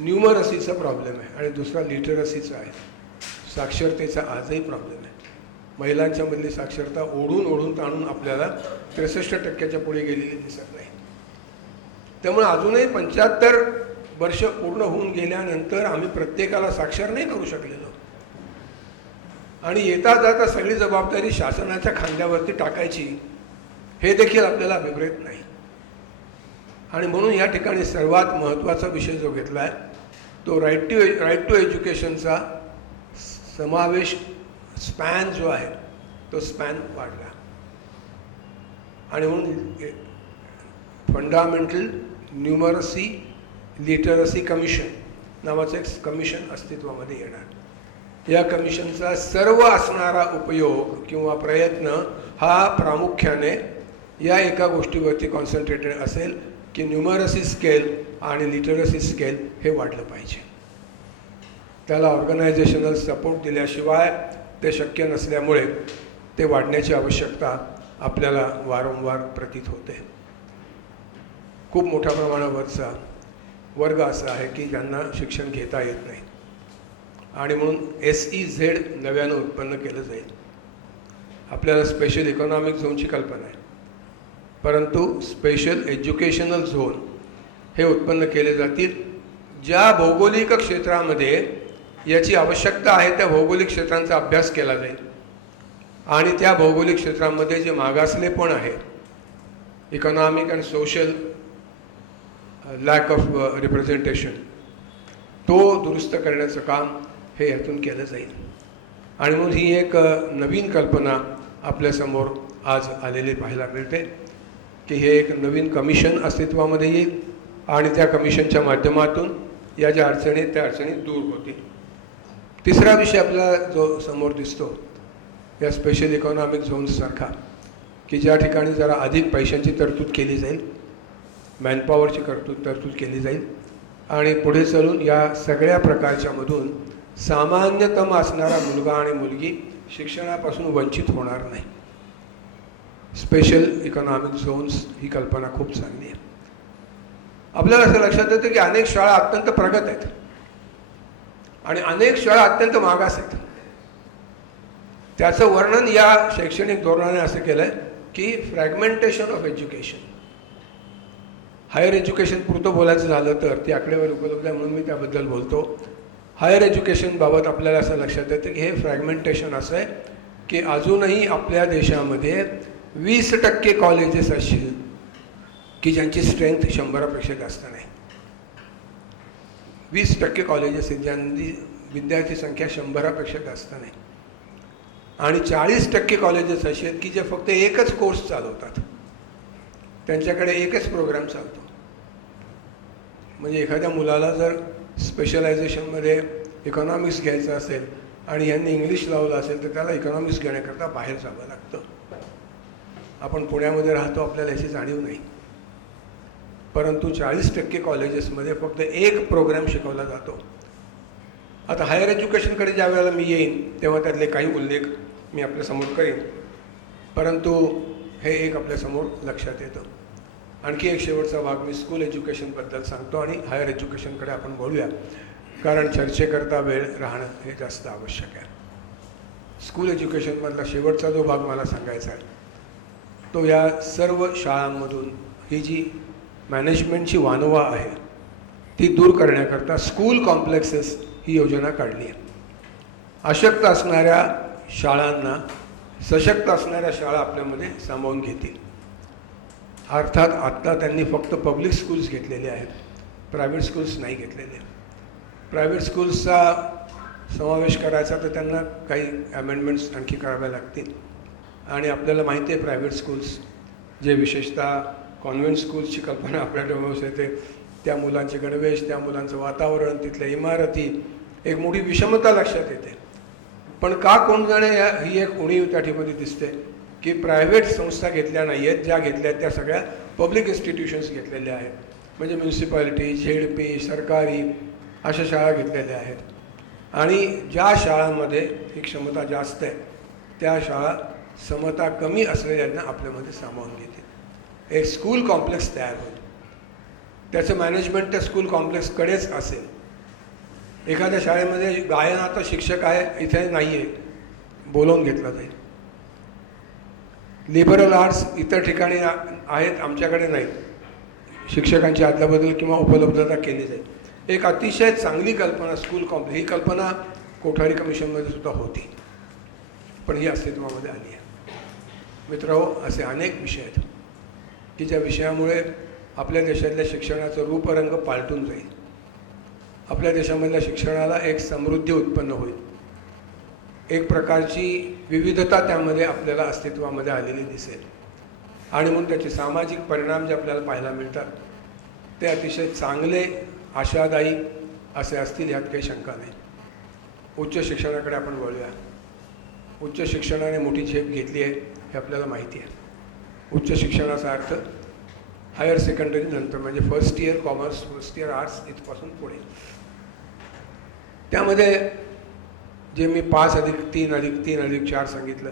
न्यूमरसीचा प्रॉब्लेम आहे. आणि दुसरा लिटरसीचा आहे, साक्षरतेचा आजही प्रॉब्लेम आहे. महिलांच्या मधली साक्षरता ओढून ताणून आपल्याला 63% पुढे गेलेली दिसत नाही. त्यामुळे अजूनही 75 वर्ष पूर्ण होऊन गेल्यानंतर आम्ही प्रत्येकाला साक्षर नाही करू शकलेलो. आणि येता जाता सगळी जबाबदारी शासनाच्या खांद्यावरती टाकायची हे देखील आपल्याला अभिप्रेत नाही. आणि म्हणून या ठिकाणी सर्वात महत्त्वाचा विषय जो घेतला आहे तो राईट टू एज्युकेशनचा समावेश, स्पॅन जो आहे तो स्पॅन वाढला. आणि म्हणून फंडामेंटल न्यूमरसी लिटरसी कमिशन नावाचं एक कमिशन अस्तित्वामध्ये येणार. या कमिशनचा सर्व असणारा उपयोग किंवा प्रयत्न हा प्रामुख्याने या एका गोष्टीवरती कॉन्सन्ट्रेटेड असेल की न्यूमरसी स्केल आणि लिटरसी स्केल हे वाढलं पाहिजे. त्याला ऑर्गनायझेशनल सपोर्ट दिल्याशिवाय ते शक्य नसल्यामुळे ते वाढण्याची आवश्यकता आपल्याला वारंवार प्रतीत होते. खूप मोठ्या प्रमाणावरचा वर्ग असा आहे की ज्यांना शिक्षण घेता येत नाही. आणि म्हणून SEZ नव्यानं उत्पन्न केलं जाईल. आपल्याला स्पेशल इकॉनॉमिक झोनची कल्पना आहे, परंतु स्पेशल एज्युकेशनल झोन हे उत्पन्न केले जातील. ज्या भौगोलिक क्षेत्रामध्ये याची आवश्यकता आहे त्या भौगोलिक क्षेत्रांचा अभ्यास केला जाईल. आणि त्या भौगोलिक क्षेत्रांमध्ये जे मागासलेपण आहे, economic and social lack of representation, तो दुरुस्त करण्याचं काम हे यातून केलं जाईल. आणि म्हणून ही एक नवीन कल्पना आपल्यासमोर आज आलेली पाहायला मिळते की हे एक नवीन कमिशन अस्तित्वामध्ये येईल आणि त्या कमिशनच्या माध्यमातून या ज्या अडचणी आहेत त्या अडचणी दूर होतील. तिसरा विषय आपल्याला जो समोर दिसतो या स्पेशल इकॉनॉमिक झोन्ससारखा की ज्या ठिकाणी जरा अधिक पैशांची तरतूद केली जाईल, मॅनपॉवरची तरतूद केली जाईल आणि पुढे चालून या सगळ्या प्रकारच्यामधून सामान्यतम असणारा मुलगा आणि मुलगी शिक्षणापासून वंचित होणार नाही. स्पेशल इकॉनॉमिक झोन्स ही कल्पना खूप चांगली आहे. आपल्याला असं लक्षात येतं की अनेक शाळा अत्यंत प्रगत आहेत आणि अनेक शाळा अत्यंत मागास आहेत. त्याचं वर्णन या शैक्षणिक धोरणाने असं केलं आहे की fragmentation of education. Higher education पुरतं बोलायचं झालं तर ती आकडेवारी उपलब्ध आहे म्हणून मी त्याबद्दल बोलतो. हायर एज्युकेशनबाबत आपल्याला असं लक्षात येतं की हे फ्रॅगमेंटेशन असं आहे की अजूनही आपल्या देशामध्ये 20% कॉलेजेस असतील की ज्यांची स्ट्रेंथ 100पेक्षा जास्त नाही. 20% कॉलेजेस आहेत ज्यांची विद्यार्थी संख्या 100पेक्षा जास्त नाही. आणि 40% कॉलेजेस असे आहेत की जे फक्त एकच कोर्स चालवतात, त्यांच्याकडे एकच प्रोग्राम चालतो. म्हणजे एखाद्या मुलाला जर स्पेशलायझेशनमध्ये इकॉनॉमिक्स घ्यायचं असेल आणि यांनी इंग्लिश लावलं असेल तर त्याला इकॉनॉमिक्स घेण्याकरता बाहेर जावं लागतं. आपण पुण्यामध्ये राहतो, आपल्याला याची जाणीव नाही. परंतु 40% कॉलेजेसमध्ये फक्त एक प्रोग्राम शिकवला जातो. आता हायर एज्युकेशनकडे ज्या वेळेला मी येईन तेव्हा त्यातले काही उल्लेख मी आपल्यासमोर करेन, परंतु हे एक आपल्यासमोर लक्षात येतं. आणखी एक शेवटचा भाग मी स्कूल एज्युकेशनबद्दल सांगतो आणि हायर एज्युकेशनकडे आपण बोलूया, कारण चर्चेकरता वेळ राहणं हे जास्त आवश्यक आहे. स्कूल एज्युकेशनमधला शेवटचा जो भाग मला सांगायचा आहे तो या सर्व शाळांमधून ही जी मॅनेजमेंटची वानवा आहे ती दूर करण्याकरता स्कूल कॉम्प्लेक्सेस ही योजना काढली आहे. अशक्त असणाऱ्या शाळांना सशक्त असणाऱ्या शाळा आपल्यामध्ये सामावून घेतील. अर्थात आत्ता त्यांनी फक्त पब्लिक स्कूल्स घेतलेले आहेत, प्रायव्हेट स्कूल्स नाही घेतलेले. प्रायव्हेट स्कूल्सचा समावेश करायचा तर त्यांना काही अमेंडमेंट्स आणखी कराव्या लागतील. आणि आपल्याला माहिती आहे प्रायव्हेट स्कूल्स जे विशेषतः कॉन्व्हेंट स्कूल्सची कल्पना आपल्या डोळ्यावर येते, त्या मुलांचे गणवेश, त्या मुलांचं वातावरण, तिथल्या इमारती, एक मोठी विषमता लक्षात येते. पण का कोण जाणे ही एक उणीव त्या ठिकाणी दिसते की प्रायव्हेट संस्था घेतल्या नाही आहेत, ज्या घेतल्या आहेत त्या सगळ्या पब्लिक इन्स्टिट्यूशन्स घेतलेल्या आहेत. म्हणजे म्युन्सिपालिटी, झेडपी, सरकारी अशा शाळा घेतलेल्या आहेत. आणि ज्या शाळांमध्ये ही क्षमता जास्त आहे त्या शाळा समता कमी असलेल्यांना आपल्यामध्ये सामावून घेतील. एक स्कूल कॉम्प्लेक्स तयार होईल, त्याचं मॅनेजमेंट त्या स्कूल कॉम्प्लेक्सकडेच असेल. एखाद्या शाळेमध्ये गायनाचा शिक्षक आहे, इथे नाही आहे, बोलवून घेतला जाईल. लिबरल आर्ट्स इतर ठिकाणी आहेत, आमच्याकडे नाहीत, शिक्षकांची अदलाबदल किंवा उपलब्धता केली जाईल. एक अतिशय चांगली कल्पना स्कूल कॉम्प्लेक्स, ही कल्पना कोठारी कमिशनमध्ये सुद्धा होती, पण ही अस्तित्वामध्ये आली आहे. मित्रांनो, असे अनेक विषय आहेत की ज्या विषयामुळे आपल्या देशातल्या शिक्षणाचं रूपरंग पालटून जाईल. आपल्या देशामधल्या शिक्षणाला एक समृद्धी उत्पन्न होईल, एक प्रकारची विविधता त्यामध्ये आपल्याला अस्तित्वामध्ये आलेली दिसेल. आणि म्हणून त्याचे सामाजिक परिणाम जे आपल्याला पाहायला मिळतात ते अतिशय चांगले, आशादायी असे असतील, यात काही शंका नाही. उच्च शिक्षणाकडे आपण वळूया. उच्च शिक्षणाने मोठी झेप घेतली आहे हे आपल्याला माहिती आहे. उच्च शिक्षणाचा अर्थ हायर सेकंडरी नंतर म्हणजे first year commerce, first year arts इथपासून पुढे. त्यामध्ये जे मी 5+3+3+4 सांगितलं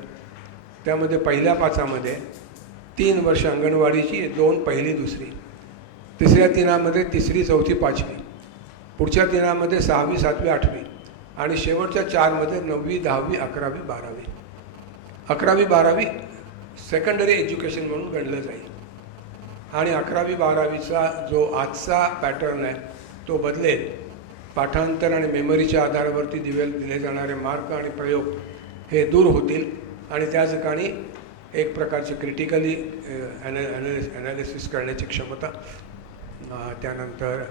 त्यामध्ये पहिल्या 5मध्ये 3 वर्ष अंगणवाडीची, 2 पहिली दुसरी, तिसऱ्या 3मध्ये 3री 4थी 5वी, पुढच्या 3मध्ये 6वी 7वी 8वी आणि शेवटच्या 4मध्ये 9वी 10वी 11वी 12वी. 11वी 12वी सेकंडरी एज्युकेशन म्हणून गणलं जाईल. आणि 11वी 12वीचा जो आजचा पॅटर्न आहे तो बदलेल. पाठांतर आणि मेमरीच्या आधारावरती दिले जाणारे मार्क आणि प्रयोग हे दूर होतील आणि त्या ठिकाणी एक प्रकारची क्रिटिकली ॲनालिसिस करण्याची क्षमता, त्यानंतर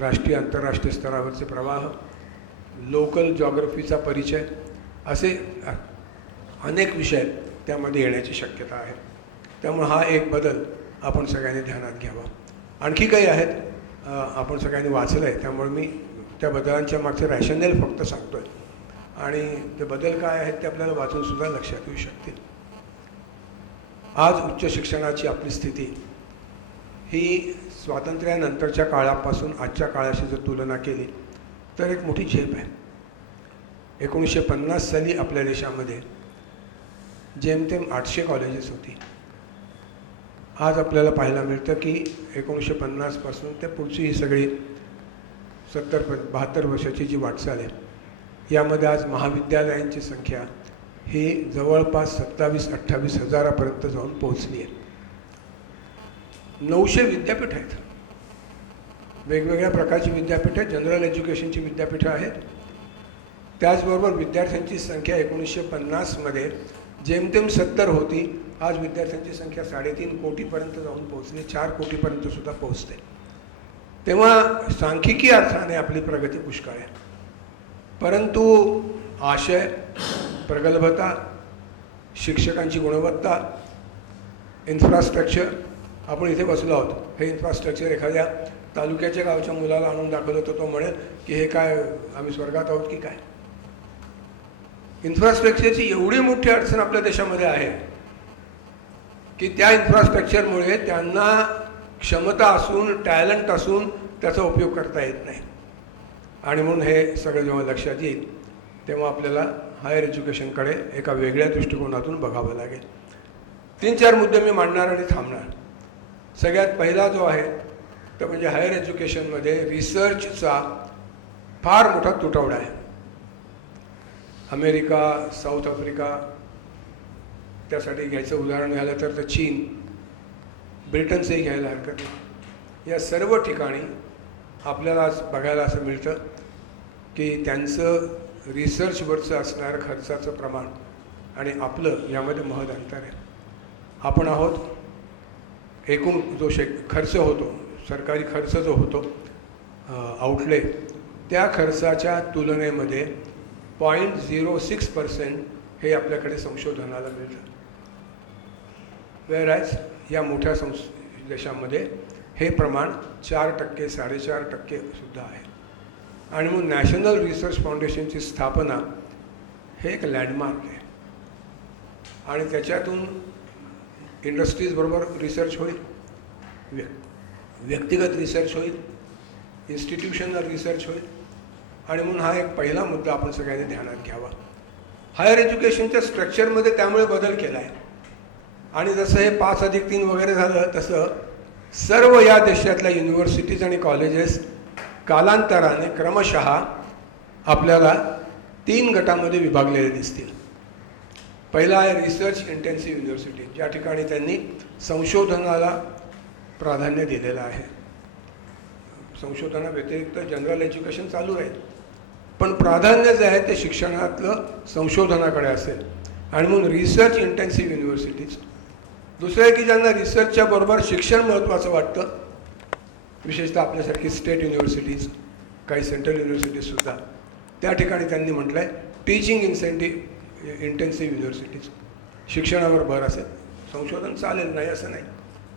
राष्ट्रीय आंतरराष्ट्रीय स्तरावरचे प्रवाह, लोकल जॉग्रफीचा परिचय, असे अनेक विषय त्यामध्ये येण्याची शक्यता आहे. त्यामुळे हा एक बदल आपण सगळ्यांनी ध्यानात घ्यावा. आणखी काही आहेत आपण सगळ्यांनी वाचलं आहे, त्यामुळे मी त्या बदलांच्या मागचे रॅशनल फक्त सांगतो आहे आणि ते बदल काय आहेत ते आपल्याला वाचूनसुद्धा लक्षात येऊ शकतील. आज उच्च शिक्षणाची आपली स्थिती ही स्वातंत्र्यानंतरच्या काळापासून आजच्या काळाशी जर तुलना केली तर एक मोठी झेप आहे. 1950 साली आपल्या देशामध्ये जेमतेम 800 कॉलेजेस होती. आज आपल्याला पाहायला मिळतं की 1950 पासून ते पुढची ही सगळी 72 वर्षाची जी वाटचाल आहे यामध्ये आज महाविद्यालयांची संख्या ही जवळपास 27-28 हजारापर्यंत जाऊन पोहोचली आहे. 900 विद्यापीठ आहेत, वेगवेगळ्या प्रकारची विद्यापीठं आहेत, जनरल एज्युकेशनची विद्यापीठं आहेत. त्याचबरोबर विद्यार्थ्यांची संख्या 1950मध्ये जेमतेम 70 होती, आज विद्यार्थ्यांची संख्या 3.5 कोटीपर्यंत जाऊन पोहोचली, 4 कोटीपर्यंत सुद्धा पोहोचते. तेव्हा सांख्यिकी अर्थाने आपली प्रगती पुष्कळ आहे. परंतु आशय, प्रगल्भता, शिक्षकांची गुणवत्ता, इन्फ्रास्ट्रक्चर, आपण इथे बसलो आहोत, हे इन्फ्रास्ट्रक्चर एखाद्या तालुक्याच्या गावच्या मुलाला आणून दाखवलं तर तो म्हणेल की हे काय, आम्ही स्वर्गात आहोत की काय. इन्फ्रास्ट्रक्चरची एवढी मोठी अडचण आपल्या देशामध्ये आहे की त्या इन्फ्रास्ट्रक्चरमुळे त्यांना क्षमता असून, टॅलेंट असून त्याचा उपयोग करता येत नाही. आणि म्हणून हे सगळं जेव्हा लक्षात येईल तेव्हा आपल्याला हायर एज्युकेशनकडे एका वेगळ्या दृष्टिकोनातून बघावं लागेल. 3-4 मुद्दे मी मांडणार आणि थांबणार. सगळ्यात पहिला जो आहे तो म्हणजे हायर एज्युकेशनमध्ये रिसर्चचा फार मोठा तुटवडा आहे. अमेरिका, साऊथ आफ्रिका, त्यासाठी घ्यायचं उदाहरण घ्यायला तर चीन, ब्रिटनचंही घ्यायला हरकत नाही. या सर्व ठिकाणी आपल्याला बघायला असं मिळतं की त्यांचं रिसर्चवरचं असणारं खर्चाचं प्रमाण आणि आपलं यामध्ये महद अंतर आहे. आपण आहोत एकूण जो खर्च होतो, सरकारी खर्च जो होतो आउटले, त्या खर्चाच्या तुलनेमध्ये 0.06% हे आपल्याकडे संशोधनाला मिळतं. वेअरॅज या मोठ्या देशामध्ये हे प्रमाण 4%, 4.5% सुद्धा आहे. आणि मग नॅशनल रिसर्च फाउंडेशनची स्थापना हे एक लँडमार्क आहे. आणि त्याच्यातून इंडस्ट्रीजबरोबर रिसर्च होईल, व्यक्तिगत रिसर्च होईल, इन्स्टिट्यूशनल रिसर्च होईल. आणि म्हणून हा एक पहिला मुद्दा आपण सगळ्यांनी ध्यानात घ्यावा. हायर एज्युकेशनच्या स्ट्रक्चरमध्ये त्यामुळे बदल केला आहे. आणि जसं हे 5+3 वगैरे झालं तसं सर्व या देशातल्या युनिव्हर्सिटीज आणि कॉलेजेस कालांतराने क्रमशः आपल्याला 3 गटामध्ये विभागलेले दिसतील. पहिला आहे रिसर्च इंटेन्सिव्ह युनिव्हर्सिटी, ज्या ठिकाणी त्यांनी संशोधनाला प्राधान्य दिलेलं आहे. संशोधनाव्यतिरिक्त जनरल एज्युकेशन चालू राहील, पण प्राधान्य जे आहे ते शिक्षणातलं संशोधनाकडे असेल. आणि म्हणून रिसर्च इंटेन्सिव्ह युनिव्हर्सिटीज. दुसरं आहे की ज्यांना रिसर्चच्या बरोबर शिक्षण महत्त्वाचं वाटतं, विशेषतः आपल्यासारखी स्टेट युनिव्हर्सिटीज, काही सेंट्रल युनिव्हर्सिटीजसुद्धा, त्या ठिकाणी त्यांनी म्हटलं आहे टीचिंग इंटेन्सिव्ह युनिव्हर्सिटीज. शिक्षणावर भर असेल, संशोधन चालेल नाही असं नाही,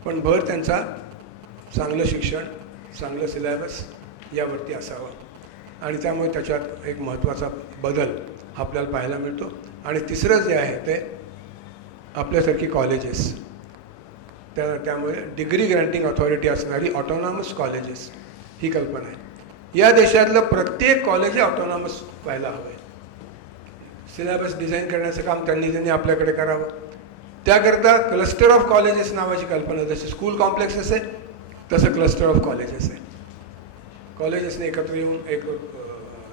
पण भर त्यांचा चांगलं शिक्षण, चांगलं सिलेबस यावरती असावं. आणि त्यामुळे त्याच्यात एक महत्त्वाचा बदल आपल्याला पाहायला मिळतो. आणि तिसरं जे आहे ते आपल्यासारखी कॉलेजेस, त्यामुळे डिग्री ग्रँटिंग ऑथॉरिटी असणारी ऑटोनॉमस कॉलेजेस ही कल्पना आहे. या देशातलं प्रत्येक कॉलेज हे ऑटोनॉमस व्हायला हवं आहे. सिलेबस डिझाईन करण्याचं काम त्यांनी आपल्याकडे करावं. त्याकरता क्लस्टर ऑफ कॉलेजेस नावाची कल्पना, जसे स्कूल कॉम्प्लेक्सेस आहे तसं क्लस्टर ऑफ कॉलेजेस आहे. कॉलेजेसने एकत्र येऊन एक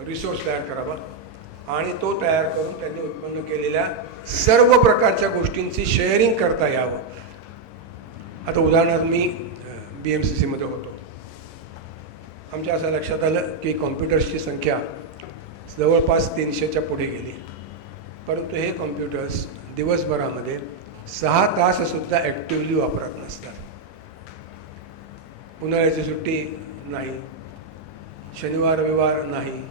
रिसोर्स तयार करावा आणि तो तयार करून त्यांनी उत्पन्न केलेल्या सर्व प्रकारच्या गोष्टींची शेअरिंग करता यावं. आता उदाहरणार्थ मी BMCCमध्ये होतो. आमच्या असं लक्षात आलं की कॉम्प्युटर्सची संख्या जवळपास 300च्या पुढे गेली, परंतु हे कॉम्प्युटर्स दिवसभरामध्ये 6 ताससुद्धा ॲक्टिव्हली वापरत नसतात. उन्हाळ्याची सुट्टी नाही, शनिवार रविवार नाही.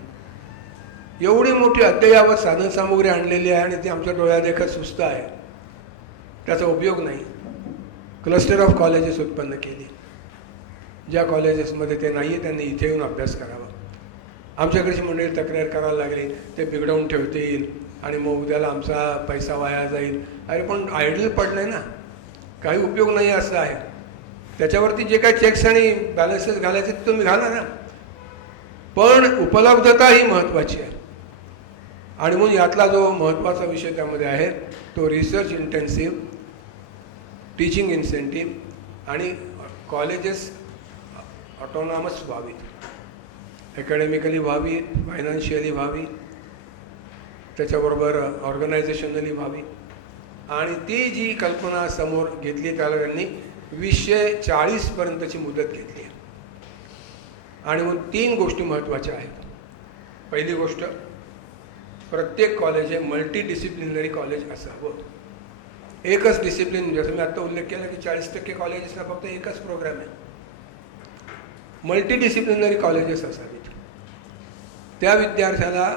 एवढी मोठी अद्ययावत साधनसामुग्री आणलेली आहे आणि ती आमच्या डोळ्यादेखत सुस्त आहे, त्याचा उपयोग नाही. क्लस्टर ऑफ कॉलेजेस उत्पन्न केली. ज्या कॉलेजेसमध्ये ते नाही आहे त्यांनी इथे येऊन अभ्यास करावा. आमच्याकडची मंडळी तक्रार करायला लागली, ते बिघडवून ठेवतील आणि मग उद्याला आमचा पैसा वाया जाईल. अरे पण आयडल पडलं ना, काही उपयोग नाही असं आहे. त्याच्यावरती जे काही चेक्स आणि बॅलन्सेस घालायचे ते तुम्ही घाला ना, पण उपलब्धता ही महत्त्वाची आहे. आणि म्हणून यातला जो महत्त्वाचा विषय त्यामध्ये आहे तो रिसर्च इंटेन्सिव्ह, टीचिंग इन्सेंटिव्ह आणि कॉलेजेस ऑटोनॉमस व्हावी, अकॅडमिकली व्हावी, फायनान्शियली व्हावी, त्याच्याबरोबर ऑर्गनायझेशनली व्हावी. आणि ती जी कल्पना समोर घेतली त्याला त्यांनी 2040पर्यंतची मुदत घेतली आहे. आणि मग 3 गोष्टी महत्त्वाच्या आहेत. पहिली गोष्ट, प्रत्येक कॉलेज हे मल्टीडिसिप्लिनरी कॉलेज असावं. एकच डिसिप्लिन, जसं मी आत्ता उल्लेख केला की 40% कॉलेजेसला फक्त एकच प्रोग्राम आहे. मल्टीडिसिप्लिनरी कॉलेजेस असावीत. त्या विद्यार्थ्याला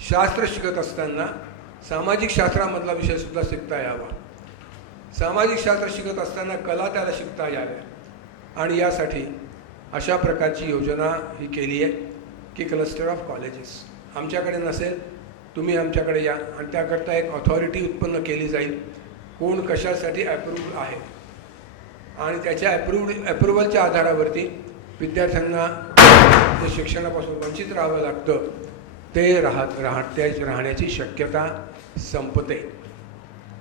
शास्त्र शिकत असताना सामाजिक शास्त्रामधला विषयसुद्धा शिकता यावा. सामाजिक शास्त्र शिकत असताना कला त्याला शिकता याव्या. आणि यासाठी अशा प्रकारची योजना ही केली आहे की क्लस्टर ऑफ कॉलेजेस. आमच्याकडे नसेल, तुम्ही आमच्याकडे या आणि त्याकरता एक ऑथॉरिटी उत्पन्न केली जाईल. कोण कशासाठी ॲप्रूव्ड आहे आणि त्याच्या ॲप्रुव्हलच्या आधारावरती विद्यार्थ्यांना जे शिक्षणापासून वंचित राहावं लागतं ते राहण्याची शक्यता संपते.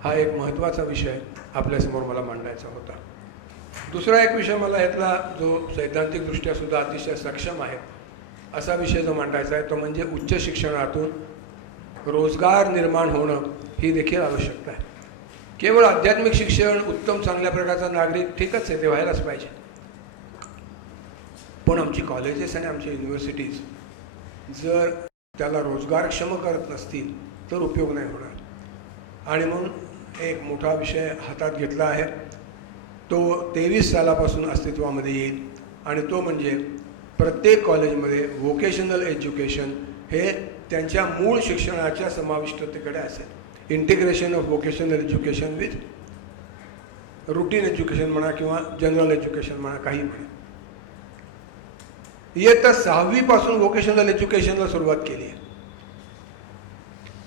हा एक महत्त्वाचा विषय आपल्यासमोर मला मांडायचा होता. दुसरा एक विषय मला यातला जो सैद्धांतिकदृष्ट्या सुद्धा अतिशय सक्षम आहे असा विषय जो मांडायचा आहे तो म्हणजे उच्च शिक्षणातून रोजगार निर्माण होणं ही देखील आवश्यकता आहे. केवळ आध्यात्मिक शिक्षण, उत्तम चांगल्या प्रकारचा नागरिक ठीकच आहे, ते व्हायलाच पाहिजे. पण आमची कॉलेजेस आणि आमची युनिव्हर्सिटीज जर त्याला रोजगारक्षम करत नसतील तर उपयोग नाही होणार. आणि म्हणून एक मोठा विषय हातात घेतला आहे, तो 23 सालापासून अस्तित्वामध्ये येईल. आणि तो म्हणजे प्रत्येक कॉलेजमध्ये व्होकेशनल एज्युकेशन हे त्यांच्या मूळ शिक्षणाच्या समाविष्टतेकडे असेल. Integration of vocational education with routine education म्हणा किंवा जनरल एज्युकेशन म्हणा, काही म्हणा. इयत्ता 6वीपासून व्होकेशनल एज्युकेशनला सुरुवात केली आहे.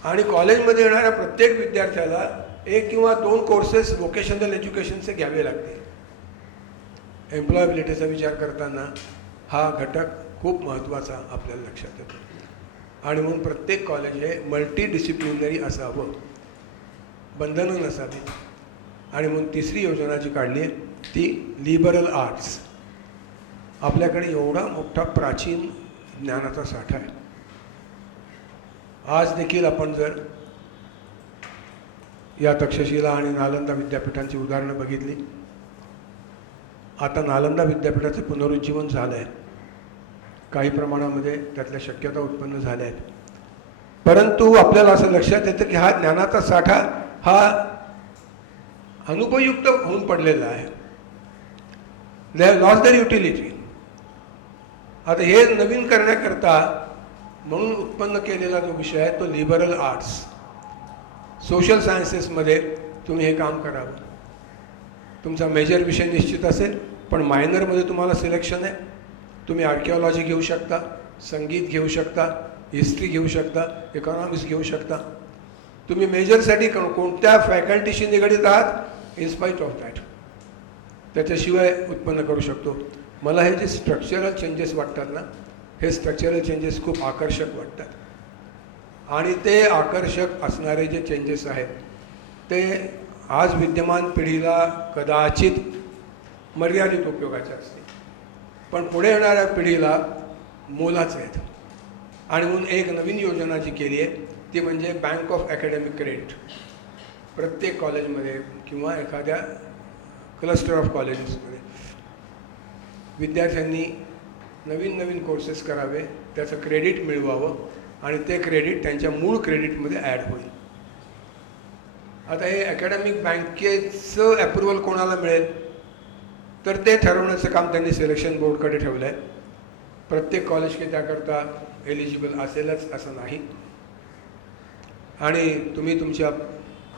आणि कॉलेजमध्ये येणाऱ्या प्रत्येक विद्यार्थ्याला 1 किंवा 2 कोर्सेस व्होकेशनल एज्युकेशनचे घ्यावे लागतील. एम्प्लॉयबिलिटीचा विचार करताना हा घटक खूप महत्त्वाचा आपल्याला लक्षात येतो. आणि म्हणून प्रत्येक कॉलेज हे मल्टीडिसिप्लिनरी असावं, बंधनं नसावीत. आणि म्हणून तिसरी योजना जी काढली आहे ती लिबरल आर्ट्स. आपल्याकडे एवढा मोठा प्राचीन ज्ञानाचा साठा आहे. आज देखील आपण जर या तक्षशिला आणि नालंदा विद्यापीठांची उदाहरणं बघितली, आता नालंदा विद्यापीठाचं पुनरुज्जीवन झालं आहे. काही प्रमाणामध्ये त्यातल्या शक्यता उत्पन्न झाल्या आहेत. परंतु आपल्याला असं लक्षात येतं की हा ज्ञानाचा साठा हा अनुपयुक्त होऊन पडलेला आहे. They have lost their utility. आता हे नवीन करण्याकरता म्हणून उत्पन्न केलेला जो विषय आहे तो लिबरल आर्ट्स. सोशल सायन्सेसमध्ये तुम्ही हे काम करावं. तुमचा मेजर विषय निश्चित असेल, पण मायनरमध्ये तुम्हाला सिलेक्शन आहे. तुम्ही आर्किओलॉजी घेऊ शकता, संगीत घेऊ शकता, हिस्ट्री घेऊ शकता, इकॉनॉमिक्स घेऊ शकता. तुम्ही मेजरसाठी कोणत्या फॅकल्टीशी निगडीत आहात इन्स्पाईट ऑफ दॅट त्याच्याशिवाय उत्पन्न करू शकतो. मला हे जे स्ट्रक्चरल चेंजेस वाटतात ना, हे स्ट्रक्चरल चेंजेस खूप आकर्षक वाटतात. आणि ते आकर्षक असणारे जे चेंजेस आहेत ते आज विद्यमान पिढीला कदाचित मर्यादित उपयोगाचे असतील, पण पुढे येणाऱ्या पिढीला मोलाचे आहेत. आणि म्हणून एक नवीन योजना जी केली आहे ती म्हणजे बँक ऑफ अकॅडमिक क्रेडिट. प्रत्येक कॉलेजमध्ये किंवा एखाद्या क्लस्टर ऑफ कॉलेजेसमध्ये विद्यार्थ्यांनी नवीन नवीन कोर्सेस करावे, त्याचं क्रेडिट मिळवावं आणि ते क्रेडिट त्यांच्या मूळ क्रेडिटमध्ये ॲड होईल. आता हे अकॅडमिक बँकेचं ॲप्रुव्हल कोणाला मिळेल तर ते ठरवण्याचं काम त्यांनी सिलेक्शन बोर्डकडे ठेवलं आहे. प्रत्येक कॉलेज की त्याकरता एलिजिबल असेलच असं नाही. आणि तुम्ही तुमच्या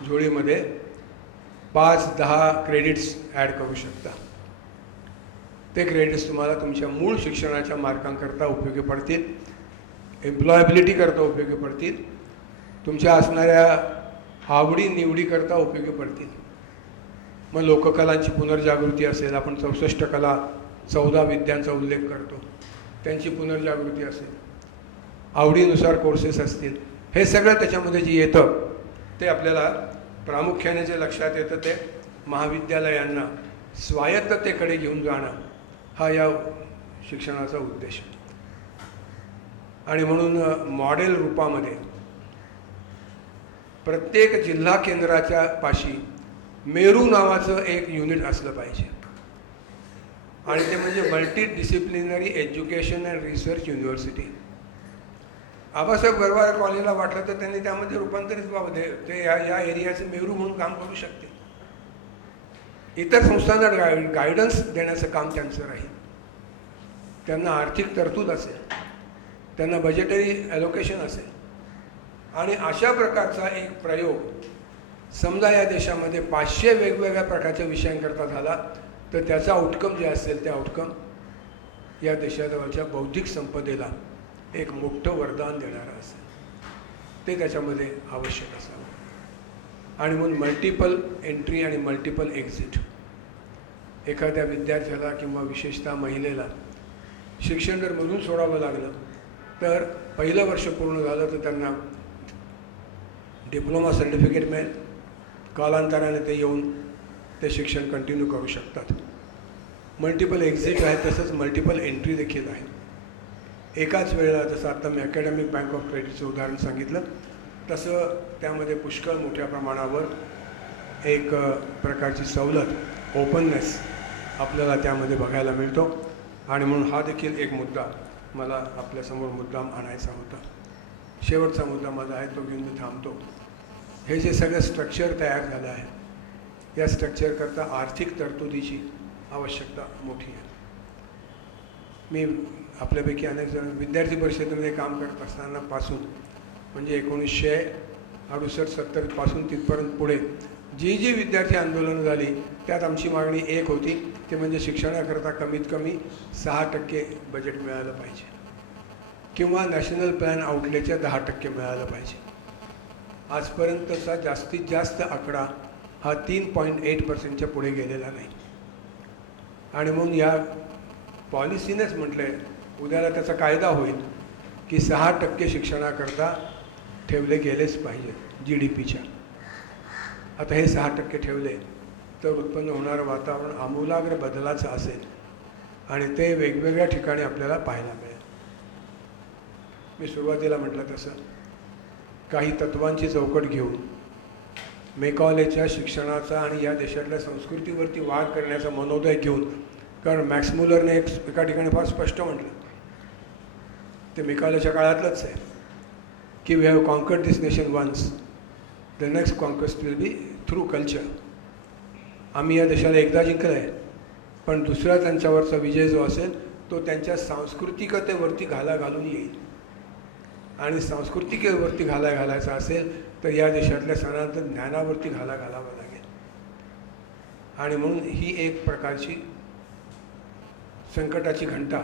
झोळीमध्ये 5-10 क्रेडिट्स ॲड करू शकता. ते क्रेडिट्स तुम्हाला तुमच्या मूळ शिक्षणाच्या मार्कांकरता उपयोगी पडतील, एम्प्लॉयबिलिटीकरता उपयोगी पडतील, तुमच्या असणाऱ्या आवडी निवडीकरता उपयोगी पडतील. मग लोककलांची पुनर्जागृती असेल, आपण 64 कला 14 विद्यांचा उल्लेख करतो, त्यांची पुनर्जागृती असेल, आवडीनुसार कोर्सेस असतील, हे सगळं त्याच्यामध्ये जे येतं ते आपल्याला प्रामुख्याने जे लक्षात येतं ते महाविद्यालयांना स्वायत्ततेकडे घेऊन जाणं हा या शिक्षणाचा उद्देश आहे. आणि म्हणून मॉडेल रूपामध्ये प्रत्येक जिल्हा केंद्राच्या पाशी मेरू नावाचं एक युनिट असलं पाहिजे आणि ते म्हणजे multi disciplinary education and research university. Abasaheb Garware कॉलेजला वाटलं तर त्यांनी त्यामध्ये रूपांतरित व्हावं, ते या एरियाचे मेरू म्हणून काम करू शकते. इतर संस्थांना गायडन्स देण्याचं काम त्यांचं राहील. त्यांना आर्थिक तरतूद असेल, त्यांना बजेटरी ॲलोकेशन असेल आणि अशा प्रकारचा एक प्रयोग समजा या देशामध्ये 500 वेगवेगळ्या प्रकारच्या विषयांकरता झाला तर त्याचा आउटकम जे असेल ते आउटकम या देशाजवळच्या बौद्धिक संपदेला एक मोठं वरदान देणारं असेल. ते त्याच्यामध्ये आवश्यक असावं. आणि म्हणून मल्टिपल एंट्री आणि मल्टिपल एक्झिट. एखाद्या विद्यार्थ्याला किंवा विशेषतः महिलेला शिक्षण जर मधून सोडावं लागलं तर पहिलं वर्ष पूर्ण झालं तर त्यांना डिप्लोमा सर्टिफिकेट मिळेल. कालांतराने ते येऊन ते शिक्षण कंटिन्यू करू शकतात. मल्टिपल एक्झिट आहे, तसंच मल्टिपल एंट्री देखील आहे. एकाच वेळेला, जसं आता मी अकॅडमिक बँक ऑफ क्रेडिटचं उदाहरण सांगितलं तसं त्यामध्ये पुष्कळ मोठ्या प्रमाणावर एक प्रकारची सवलत, ओपननेस आपल्याला त्यामध्ये बघायला मिळतो. आणि म्हणून हा देखील एक मुद्दा मला आपल्यासमोर मुद्दाम आणायचा होता. शेवटचा मुद्दा माझा आहे, तो घेऊन मी थांबतो. हे जे सगळं स्ट्रक्चर तयार झालं आहे, या स्ट्रक्चरकरता आर्थिक तरतुदीची आवश्यकता मोठी आहे. मी आपल्यापैकी अनेक जण विद्यार्थी परिषदेमध्ये काम करत असताना पासून म्हणजे 1968-70 पासून तिथपर्यंत पुढे जी जी विद्यार्थी आंदोलनं झाली त्यात आमची मागणी एक होती, ते म्हणजे शिक्षणाकरता कमीत कमी 6% बजेट मिळालं पाहिजे किंवा नॅशनल प्लॅन आउटलेच्या 10% मिळालं पाहिजे. आजपर्यंतचा जास्तीत जास्त आकडा हा 3.8% पुढे गेलेला नाही. आणि म्हणून या पॉलिसीनेच म्हटलं आहे, उद्याला त्याचा कायदा होईल की 6% शिक्षणाकरता ठेवले गेलेच पाहिजे GDPच्या. आता हे 6% ठेवले तर उत्पन्न होणारं वातावरण आमूलाग्र बदलाचं असेल आणि ते वेगवेगळ्या ठिकाणी आपल्याला पाहायला मिळेल. मी सुरुवातीला म्हटलं तसं काही तत्वांची चौकट घेऊन मेकॉलेच्या शिक्षणाचा आणि या देशातल्या संस्कृतीवरती वाद करण्याचा मनोदय घेऊन, कारण मॅक्स मुलरने एका ठिकाणी फार स्पष्ट म्हटलं, ते मेकॉलेच्या काळातलंच आहे की we have conquered this nation once, the next conquest will be through culture. आम्ही या देशाला एकदा जिंकलं आहे, पण दुसरा त्यांच्यावरचा विजय जो असेल तो त्यांच्या सांस्कृतिकतेवरती घाला घालून येईल. आणि सांस्कृतिकेवरती घालायचा असेल तर या देशातल्या सणांतर ज्ञानावरती घालावं लागेल. आणि म्हणून ही एक प्रकारची संकटाची घंटा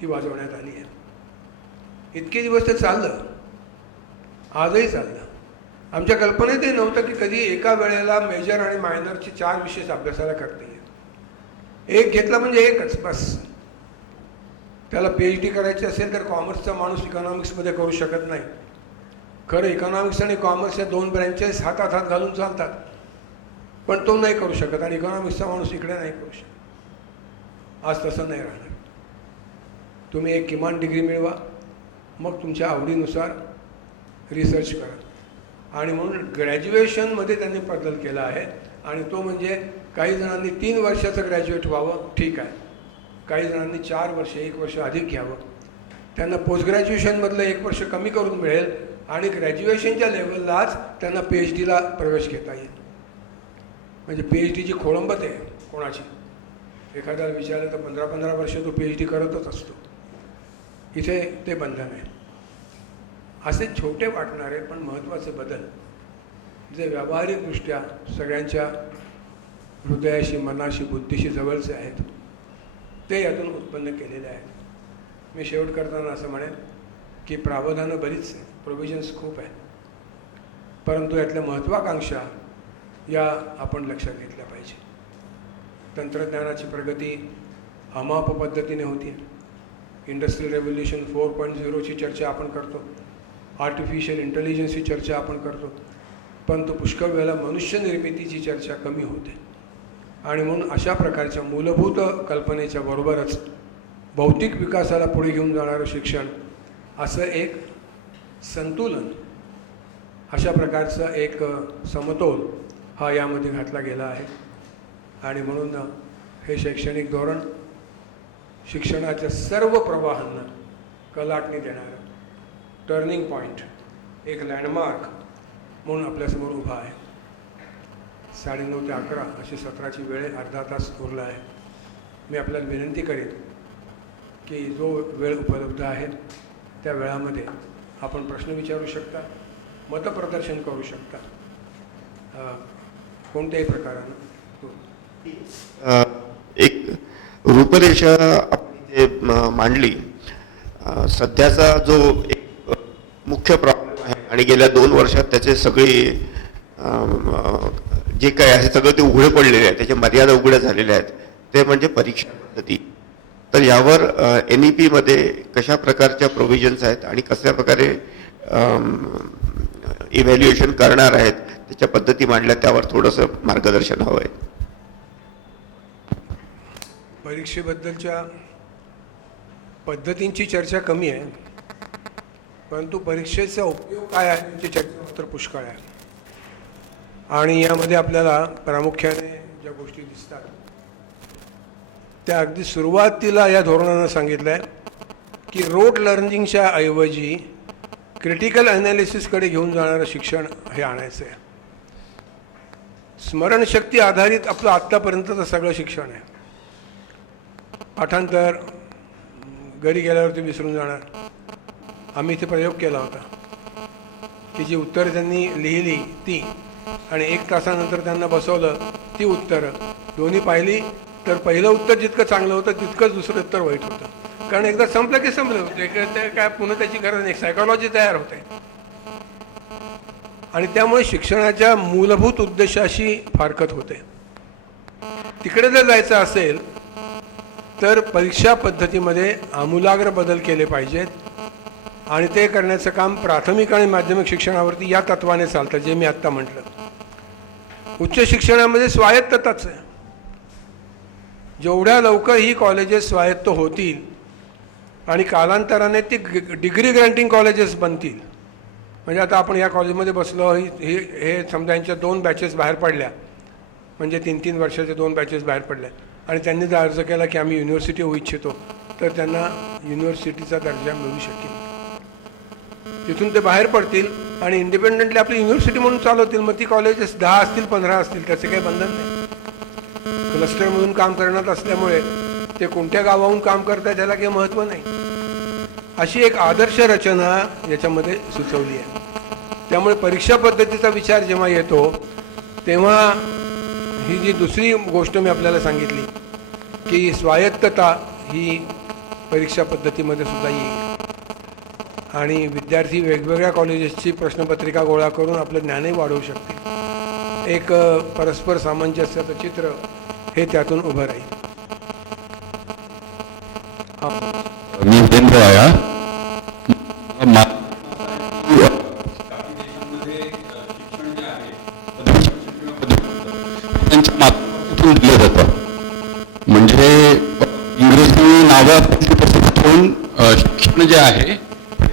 ही वाजवण्यात आली आहे. इतके दिवस ते चाललं, आजही चाललं. आमच्या कल्पनेत हे नव्हतं की कधी एका वेळेला मेजर आणि मायनरचे 4 विषय अभ्यासाला करता येईल. एक घेतला म्हणजे एकच बस. त्याला PhD करायची असेल तर कॉमर्सचा माणूस इकॉनॉमिक्समध्ये करू शकत नाही. खरं इकॉनॉमिक्स आणि कॉमर्स या 2 ब्रँचेस हातात हात घालून चालतात, पण तो नाही करू शकत आणि इकॉनॉमिक्सचा माणूस इकडे नाही करू शकत. आज तसं नाही राहणार. तुम्ही एक किमान डिग्री मिळवा, मग तुमच्या आवडीनुसार रिसर्च करा. आणि म्हणून ग्रॅज्युएशनमध्ये त्यांनी बदल केला आहे. आणि तो म्हणजे काही जणांनी 3 वर्षाचं ग्रॅज्युएट व्हावं, ठीक आहे. काही जणांनी 4 वर्ष, 1 वर्ष अधिक घ्यावं. त्यांना पोस्ट ग्रॅज्युएशनमधलं 1 वर्ष कमी करून मिळेल आणि ग्रॅज्युएशनच्या लेवललाच त्यांना PhDला प्रवेश घेता येईल. म्हणजे PhDची खोळंबत आहे कोणाची. एखाद्याला विचारलं तर 15-15 वर्ष तो PhD करतच असतो. इथे ते बंधन आहे. असे छोटे वाटणारे पण महत्त्वाचे बदल जे व्यावहारिकदृष्ट्या सगळ्यांच्या हृदयाशी, मनाशी, बुद्धीशी जवळचे आहेत, ते यातून उत्पन्न केलेले आहेत. मी शेवट करताना असं म्हणेन की प्रावधानं बरीच आहे, प्रोव्हिजन्स खूप आहे, परंतु यातल्या महत्त्वाकांक्षा या आपण लक्षात घेतल्या पाहिजे. तंत्रज्ञानाची प्रगती अमाप पद्धतीने होती. इंडस्ट्रियल रेव्होल्युशन 4.0ची चर्चा आपण करतो, आर्टिफिशियल इंटेलिजन्सची चर्चा आपण करतो, परंतु पुष्कळ वेळेला मनुष्य निर्मितीची चर्चा कमी होते. आणि म्हणून अशा प्रकारच्या मूलभूत कल्पनेच्या बरोबरच बौद्धिक विकासाला पुढे घेऊन जाणारं शिक्षण असं एक संतुलन अशा प्रकारचा एक समतोल हा यामध्ये घातला गेला आहे. आणि म्हणून हे शैक्षणिक धोरण शिक्षणाच्या सर्व प्रवाहांना कलाटणी देणारं टर्निंग पॉईंट, एक लँडमार्क म्हणून आपल्यासमोर उभा आहे. 9:30 ते 11 अशी सत्राची वेळ आहे, अर्धा तास उरला आहे. मी आपल्याला विनंती करेन की जो वेळ उपलब्ध आहे त्या वेळामध्ये आपण प्रश्न विचारू शकता, मतप्रदर्शन करू शकता, कोणत्याही प्रकारानं. एक रूपरेषा आपण इथे मांडली. सध्याचा जो एक मुख्य प्रॉब्लेम आहे आणि गेल्या 2 वर्षात त्याचे सगळे जे काय आहे सगळं ते उघडे पडलेले आहे, त्याच्या मर्यादा उघड्या झालेल्या आहेत, ते म्हणजे परीक्षा पद्धती. तर यावर NEP-मध्ये कशा प्रकारच्या प्रोव्हिजन्स आहेत आणि कशा प्रकारे इव्हॅल्युएशन करणार आहेत त्याच्या पद्धती मांडल्या, त्यावर थोडंसं मार्गदर्शन हवं आहे. परीक्षेबद्दलच्या पद्धतींची चर्चा कमी आहे, परंतु परीक्षेचा उपयोग काय आहे याची चर्चा मात्र पुष्कळ आहे. आणि यामध्ये आपल्याला प्रामुख्याने ज्या गोष्टी दिसतात त्या अगदी सुरुवातीला या धोरणानं सांगितलं आहे की रोड लर्निंगच्या ऐवजी क्रिटिकल ॲनालिसिसकडे घेऊन जाणारं शिक्षण हे आणायचं आहे. स्मरणशक्ती आधारित आपलं आत्तापर्यंतचं सगळं शिक्षण आहे. पाठांतर घरी गेल्यावरती विसरून जाणार. आम्ही इथे प्रयोग केला होता की जी उत्तरं त्यांनी लिहिली ती आणि 1 तासानंतर त्यांना बसवलं ती उत्तरं दोन्ही पाहिली तर पहिलं उत्तर जितकं चांगलं होतं तितकंच दुसरं उत्तर वाईट होतं. कारण एकदा संपलं की संपलं होतं, ते काय पुन्हा त्याची गरज नाही, सायकॉलॉजी तयार होते. आणि त्यामुळे शिक्षणाच्या मूलभूत उद्देशाशी फारकत होते. तिकडे जर जायचं असेल तर परीक्षा पद्धतीमध्ये आमूलाग्र बदल केले पाहिजेत आणि ते करण्याचं काम प्राथमिक आणि माध्यमिक शिक्षणावरती या तत्वाने चालतं जे मी आत्ता म्हटलं. उच्च शिक्षणामध्ये स्वायत्तताच आहे. जेवढ्या लवकर ही कॉलेजेस स्वायत्त होतील आणि कालांतराने ती डिग्री ग्रँटिंग कॉलेजेस बनतील. म्हणजे आता आपण या कॉलेजमध्ये बसलो, हे समजा यांच्या 2 बॅचेस बाहेर पडल्या, म्हणजे 3-3 वर्षाच्या 2 बॅचेस बाहेर पडल्या आणि त्यांनी जर अर्ज केला की आम्ही युनिव्हर्सिटी होऊ इच्छितो तर त्यांना युनिव्हर्सिटीचा दर्जा मिळू शकेल. तिथून ते बाहेर पडतील आणि इंडिपेंडेंटली आपली युनिव्हर्सिटी म्हणून चालवतील. मग ती कॉलेजेस 10 असतील 15 असतील त्याचे काही बंधन नाही. क्लस्टरमधून काम करण्यात असल्यामुळे ते कोणत्या गावाहून काम करतात त्याला काही महत्त्व नाही. अशी एक आदर्श रचना याच्यामध्ये सुचवली आहे. त्यामुळे परीक्षा पद्धतीचा विचार जेव्हा येतो तेव्हा ही जी दुसरी गोष्ट मी आपल्याला सांगितली की स्वायत्तता ही परीक्षा पद्धतीमध्ये सुद्धा येईल आणि विद्यार्थी वेगवेगळ्या कॉलेजेसची प्रश्नपत्रिका गोळा करून आपलं ज्ञानही वाढवू शकतील. एक परस्पर सामंजस्याचं चित्र हे त्यातून उभं राहील. मी उपेंद्र आहे. त्यांच्या मातृभाषेतून दिलं जातं. म्हणजे इंग्रजी नावात ठेवून शिक्षण जे आहे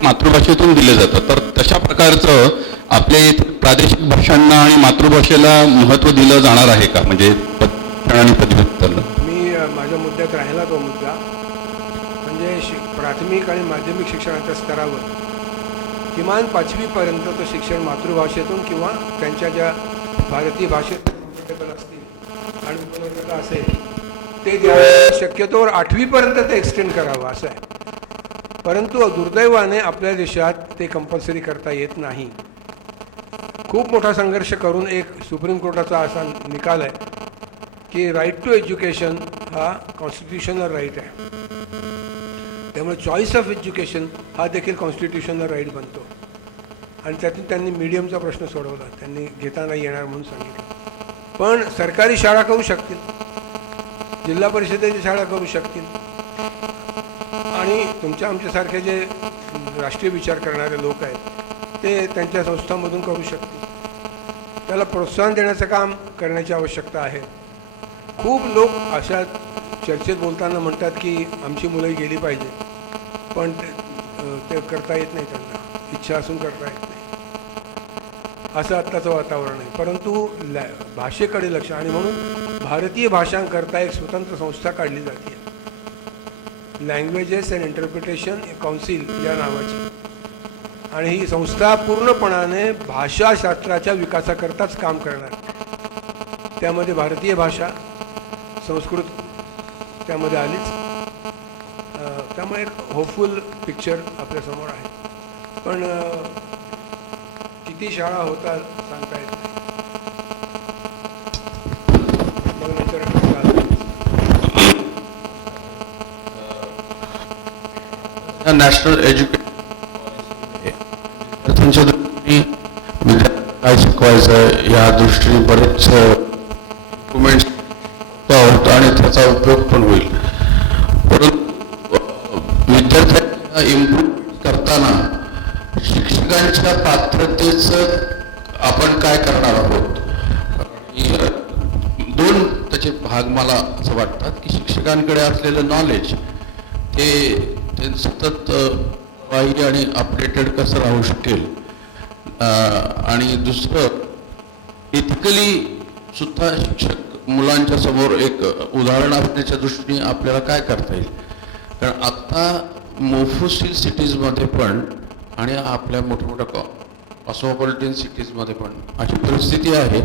मातृभाषेतून दिलं जातं. तर तशा प्रकारचं आपल्या प्रादेशिक भाषांना आणि मातृभाषेला महत्त्व दिलं जाणार आहे का, म्हणजे आणि पदव्युत्तरला? मी माझ्या मुद्द्यात राहिला तो मुद्दा म्हणजे प्राथमिक आणि माध्यमिक शिक्षणाच्या स्तरावर किमान 5वीपर्यंतचं शिक्षण मातृभाषेतून किंवा त्यांच्या ज्या भारतीय भाषेत कम्फर्टेबल असतील आणि उपलब्धता असेल ते द्यावं. शक्यतोवर 8वीपर्यंत ते एक्सटेंड करावं असं आहे. परंतु दुर्दैवाने आपल्या देशात ते कंपल्सरी करता येत नाही. खूप मोठा संघर्ष करून एक सुप्रीम कोर्टाचा असा निकाल आहे की राईट टू एज्युकेशन हा कॉन्स्टिट्युशनल राईट आहे. त्यामुळे चॉईस ऑफ एज्युकेशन हा देखील कॉन्स्टिट्युशनल राईट बनतो. आणि त्यातून त्यांनी मीडियमचा प्रश्न सोडवला, त्यांनी घेता नाही येणार म्हणून सांगितलं. पण सरकारी शाळा करू शकतील, जिल्हा परिषदेच्या शाळा करू शकतील आणि तुमच्या आमच्यासारखे जे राष्ट्रीय विचार करणारे लोक आहेत ते त्यांच्या संस्थांमधून करू शकतील. त्याला प्रोत्साहन देण्याचं काम करण्याची आवश्यकता आहे. खूप लोक अशा चर्चेत बोलताना म्हणतात की आमची मुलंही गेली पाहिजे, पण ते करता येत नाही, त्यांना इच्छा असून करता येत नाही. असं आत्ताचं वातावरण आहे. परंतु भाषेकडे लक्ष, आणि म्हणून भारतीय भाषांकरता एक स्वतंत्र संस्था काढली जाते, लँग्वेजेस अँड इंटरप्रिटेशन काउन्सिल या नावाची. आणि ही संस्था पूर्णपणाने भाषाशास्त्राच्या विकासाकरताच काम करणार. त्यामध्ये भारतीय भाषा, संस्कृत त्यामध्ये आलीच. त्यामुळे एक होपफुल पिक्चर आपल्यासमोर आहे. पण किती शाळा होतात सांगता येत नाही. मग नंतर नॅशनल एज्युकेशन विद्यार्थ्यांच्या दृष्टीने काय शिकवायचं या दृष्टीने बरेच इम्प्रुव्हमेंट्स होत आणि त्याचा उपयोग पण होईल. परंतु विद्यार्थ्यांना इम्प्रूव्ह करताना शिक्षकांच्या पात्रतेचं आपण काय करणार आहोत. दोन त्याचे भाग मला असं वाटतात की शिक्षकांकडे असलेलं नॉलेज ते सतत वाही आणि अपडेटेड कसं राहू शकेल, आणि दुसरं इथिकली सुद्धा शिक्षक मुलांच्या समोर एक उदाहरण असण्याच्या दृष्टीने आपल्याला काय करता येईल. कारण आत्ता मोफुसील सिटीजमध्ये पण आणि आपल्या मोठमोठ्या कॉस्मोपॉलिटन सिटीजमध्ये पण अशी परिस्थिती आहे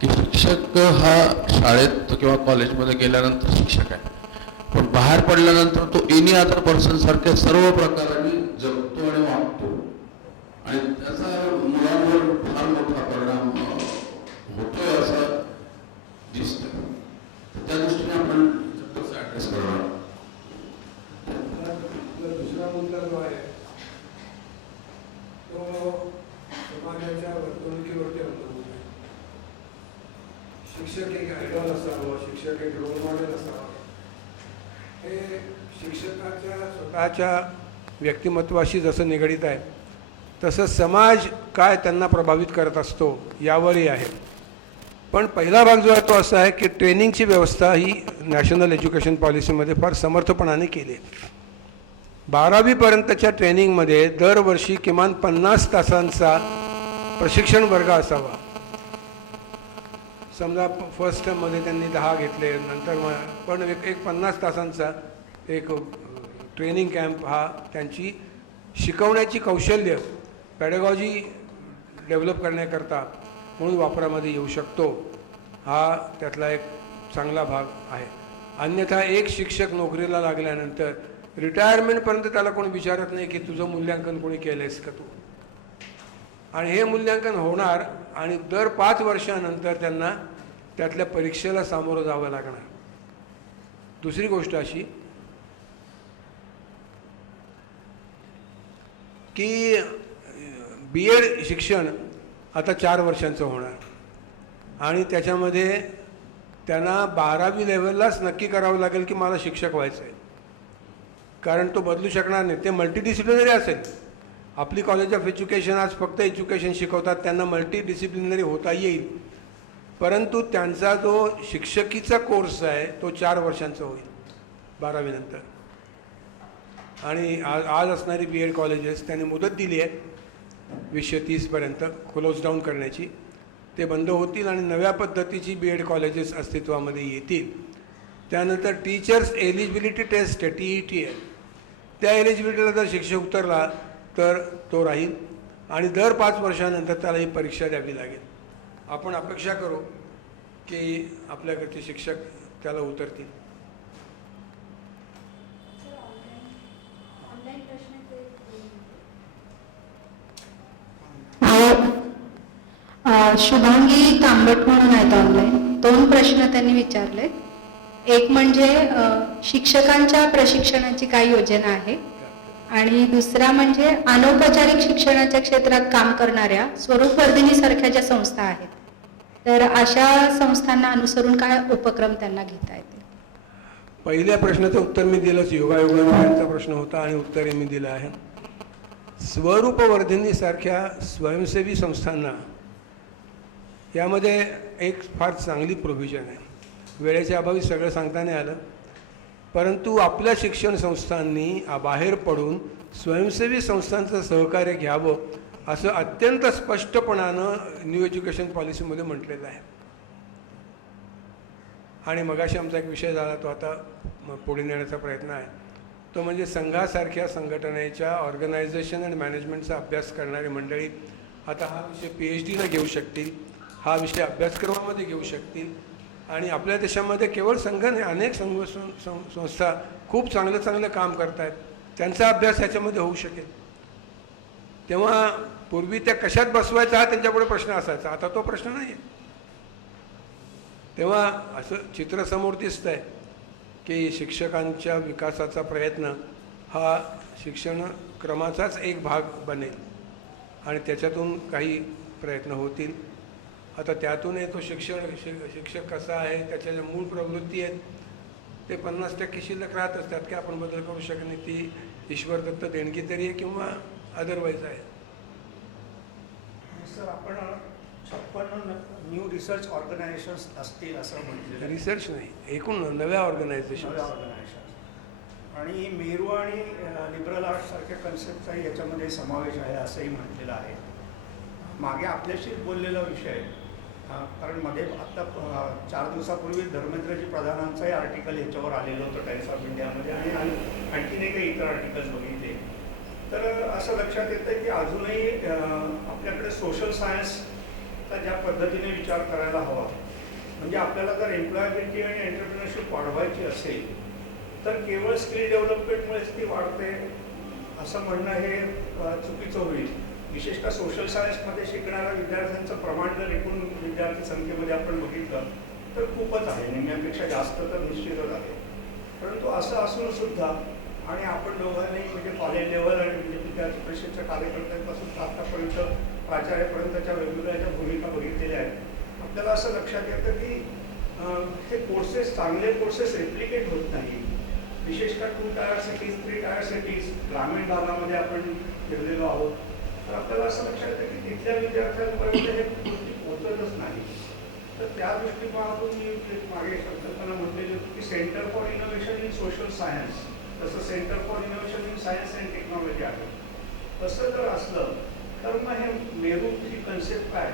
की शिक्षक हा शाळेत किंवा कॉलेजमध्ये गेल्यानंतर शिक्षक आहे, पण बाहेर पडल्यानंतर तो एनी अदर पर्सन सारख्या सर्व प्रकारांनी जगतो आणि वागतो, आणि त्याचा मुलांवर फार मोठा परिणाम होतोय असं दिसतं. त्या दृष्टीने आपण कसं ॲड्रेस करणार. दुसरा मुद्दा जो आहे तो समाजाच्या वर्तणुकीवरती अवलंबून आहे. शिक्षक एक आयडॉल असावं, शिक्षक एक रोल मॉडेल असावं, हे शिक्षकाच्या स्वतःच्या व्यक्तिमत्वाशी जसं निगडीत आहे तसं समाज काय त्यांना प्रभावित करत असतो यावरही आहे. पण पहिला भाग जो आहे तो असा आहे की ट्रेनिंगची व्यवस्था ही नॅशनल एज्युकेशन पॉलिसीमध्ये फार समर्थपणाने केली आहे. 12वीपर्यंतच्या ट्रेनिंगमध्ये दरवर्षी किमान 50 तासांचा प्रशिक्षण वर्ग असावा. समजा फर्स्ट टर्ममध्ये त्यांनी 10 घेतले, नंतर पण एक 50 तासांचा एक ट्रेनिंग कॅम्प हा त्यांची शिकवण्याची कौशल्य पॅडेगॉजी डेव्हलप करण्याकरता म्हणून वापरामध्ये येऊ शकतो. हा त्यातला एक चांगला भाग आहे. अन्यथा एक शिक्षक नोकरीला लागल्यानंतर रिटायरमेंटपर्यंत त्याला कोणी विचारत नाही की तुझं मूल्यांकन कोणी केलं आहेस का तू, आणि हे मूल्यांकन होणार आणि दर 5 वर्षानंतर त्यांना त्यातल्या परीक्षेला सामोरं जावं लागणार. दुसरी गोष्ट अशी की BEd शिक्षण आता 4 वर्षांचं होणार आणि त्याच्यामध्ये त्यांना 12वी लेवललाच नक्की करावं लागेल की मला शिक्षक व्हायचं आहे, कारण तो बदलू शकणार नाही. ते मल्टीडिसिप्लिनरी असेल. आपली कॉलेज ऑफ एज्युकेशन आज फक्त एज्युकेशन शिकवतात, त्यांना मल्टीडिसिप्लिनरी होता येईल, परंतु त्यांचा जो शिक्षकीचा कोर्स आहे तो 4 वर्षांचा होईल 12वी नंतर. आणि आज असणारी BEd कॉलेजेस त्यांनी मुदत दिली आहे 2030पर्यंत क्लोज डाऊन करण्याची. ते बंद होतील आणि नव्या पद्धतीची BEd कॉलेजेस अस्तित्वामध्ये येतील. त्यानंतर टीचर्स एलिजिबिलिटी टेस्ट आहे, TET आहे, त्या एलिजिबिलिटीला जर शिक्षक उतरला तर तो राहील आणि दर 5 वर्षानंतर त्याला ही परीक्षा द्यावी लागेल. आपण अपेक्षा करू की आपल्याकडचे शिक्षक त्याला उतरतील. शुभांगी तांबट म्हणून आहेत ऑनलाईन. 2 प्रश्न त्यांनी विचारले. एक म्हणजे शिक्षकांच्या प्रशिक्षणाची काय योजना आहे, आणि दुसरा म्हणजे अनौपचारिक शिक्षणाच्या क्षेत्रात काम करणाऱ्या स्वरूपवर्धिनी सारख्या ज्या संस्था आहेत तर अशा संस्थांना अनुसरून काय उपक्रम त्यांना घेता येतील. पहिल्या प्रश्नाचं उत्तर मी दिलंच. योगायोगाचा प्रश्न होता आणि उत्तरही मी दिलं आहे. स्वरूपवर्धिनी सारख्या स्वयंसेवी संस्थांना यामध्ये एक फार चांगली प्रोव्हिजन आहे. वेळेच्या अभावी सगळं सांगता नाही आलं, परंतु आपल्या शिक्षण संस्थांनी बाहेर पडून स्वयंसेवी संस्थांचं सहकार्य घ्यावं असं अत्यंत स्पष्टपणानं न्यू एज्युकेशन पॉलिसीमध्ये म्हटलेलं आहे. आणि मगाशी आमचा एक विषय झाला, तो आता पुढे नेण्याचा प्रयत्न आहे, तो म्हणजे संघासारख्या संघटनेच्या ऑर्गनायझेशन आणि मॅनेजमेंटचा अभ्यास करणारी मंडळी आता हा विषय PhD घेऊ शकतील, हा विषय अभ्यासक्रमामध्ये घेऊ शकतील. आणि आपल्या देशामध्ये केवळ संघ नाही, अनेक संस्था खूप चांगलं काम करत आहेत, त्यांचा अभ्यास ह्याच्यामध्ये होऊ शकेल. तेव्हा पूर्वी त्या कशात बसवायचा हा त्यांच्यापुढे प्रश्न असायचा, आता तो प्रश्न नाही आहे. तेव्हा असं चित्र समोर दिसतं आहे की शिक्षकांच्या विकासाचा प्रयत्न हा शिक्षण क्रमाचाच एक भाग बनेल आणि त्याच्यातून काही प्रयत्न होतील. आता त्यातूनही तो शिक्षक कसा आहे, त्याच्या ज्या मूळ प्रवृत्ती आहेत ते 50% शिल्लक राहत असतात, की आपण बदल करू शकत नाही. ती ईश्वरदत्त देणगी तरी आहे किंवा अदरवाईज आहे. सर, आपण 56 न्यू रिसर्च ऑर्गनायझेशन्स असतील असं म्हटलेलं आहे. रिसर्च नाही, एकूण नव्या ऑर्गनायझेशन. नव्या ऑर्गनायझेशन्स आणि मेरू आणि लिबरल आर्ट्स सारख्या कन्सेप्टचाही याच्यामध्ये समावेश आहे असंही म्हटलेलं आहे. मागे आपल्याशीच बोललेला विषय, कारण मध्ये आत्ता 4 दिवसापूर्वी धर्मेंद्रजी प्रधानांचंही आर्टिकल ह्याच्यावर आलेलं होतं टाइम्स ऑफ इंडियामध्ये, आणि आणखीन काही इतर आर्टिकल्स बघितले. तर असं लक्षात येतं की अजूनही आपल्याकडे सोशल सायन्सचा ज्या पद्धतीने विचार करायला हवा, म्हणजे आपल्याला जर एम्प्लॉयबिलिटी आणि एंटरप्रिनरशिप वाढवायची असेल तर केवळ स्किल डेव्हलपमेंटमुळेच ती वाढते असं म्हणणं हे चुकीचं होईल. विशेषतः सोशल सायन्समध्ये शिकणाऱ्या विद्यार्थ्यांचं प्रमाण जर एकूण विद्यार्थी संख्येमध्ये आपण बघितलं तर खूपच आहे, निम्म्यापेक्षा जास्त तर निश्चितच आहे. परंतु असं असून सुद्धा, आणि आपण दोघांनी म्हणजे कॉलेज लेवल आणि विद्यार्थी परिषदेच्या कार्यकर्त्यांपासून आतापर्यंत प्राचार्यापर्यंतच्या वेगवेगळ्या ज्या भूमिका बघितलेल्या आहेत, आपल्याला असं लक्षात येतं की हे कोर्सेस, चांगले कोर्सेस रेप्लिकेट होत नाही. विशेषतः 2 टायर सिटीज, 3 टायर सिटीज, ग्रामीण भागामध्ये आपण फिरलेलो आहोत, तर आपल्याला असं लक्षात येतं की तिथल्या विद्यार्थ्यांपर्यंत हे गोष्टी पोहोचतच नाही. तर त्या दृष्टिकोनातून मी मागे संकल्पना म्हटलेली होती की centre for innovation in social science, तसं centre for innovation in science and technology आहे. तसं जर असलं तर मग हे मेरूची कन्सेप्ट काय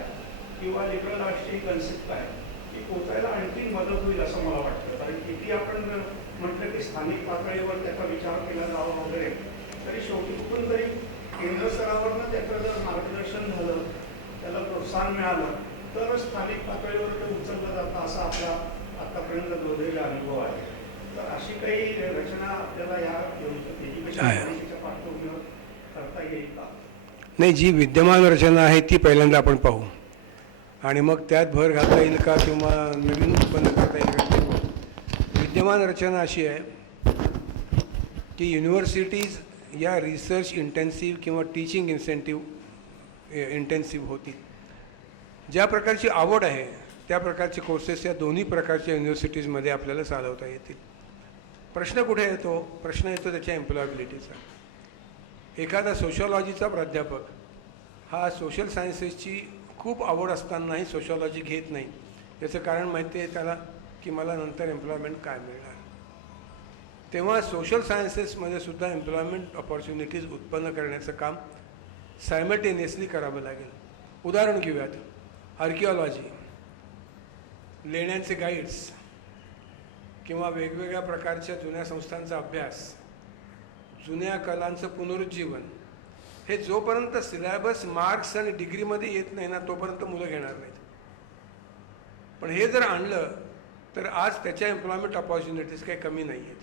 किंवा लिबरल आर्ट्सची कन्सेप्ट काय ही पोचायला आणखी मदत होईल असं मला वाटतं. कारण किती आपण म्हटलं की स्थानिक पातळीवर त्याचा विचार केला जावा वगैरे, तरी शेवटी कुठून तरी केंद्र स्तरावरनं त्याचं जर मार्गदर्शन झालं, त्याला प्रोत्साहन मिळालं तर स्थानिक पातळीवर ते उचललं जातं असा आपला आतापर्यंत जोडलेला अनुभव आहे. तर अशी काही रचना आपल्याला या एज्युकेशन पॉलिसीच्या पार्श्वभूमीवर करता येईल का? नाही, जी विद्यमान रचना आहे ती पहिल्यांदा आपण पाहू आणि मग त्यात भर घालता येईल का किंवा नवीन उत्पन्न करता येईल का ते पाहू. विद्यमान रचना अशी आहे की युनिव्हर्सिटीज या रिसर्च इंटेन्सिव्ह किंवा टीचिंग इंटेन्सिव्ह होतील. ज्या प्रकारची आवड आहे त्या प्रकारचे कोर्सेस या दोन्ही प्रकारच्या युनिव्हर्सिटीजमध्ये आपल्याला चालवता येतील. प्रश्न कुठे येतो? प्रश्न येतो त्याच्या एम्प्लॉयबिलिटीचा. एखादा सोशॉलॉजीचा प्राध्यापक हा सोशल सायन्सेसची खूप आवड असतानाही सोशॉलॉजी घेत नाही. याचं कारण माहिती आहे त्याला की मला नंतर एम्प्लॉयमेंट काय मिळणार. तेव्हा सोशल सायन्सेसमध्ये सुद्धा एम्प्लॉयमेंट ऑपॉर्च्युनिटीज उत्पन्न करण्याचं काम सायमल्टेनियसली करावं लागेल. उदाहरण घेऊयात, आर्किओलॉजी, लेण्यांचे गाईड्स किंवा वेगवेगळ्या प्रकारच्या जुन्या संस्थांचा अभ्यास, जुन्या कलांचं पुनरुज्जीवन, हे जोपर्यंत सिलेबस मार्क्स आणि डिग्रीमध्ये येत नाही ना तोपर्यंत मुलं घेणार नाहीत. पण हे जर आणलं तर आज त्याच्या एम्प्लॉयमेंट ऑपॉर्च्युनिटीज काही कमी नाही आहेत.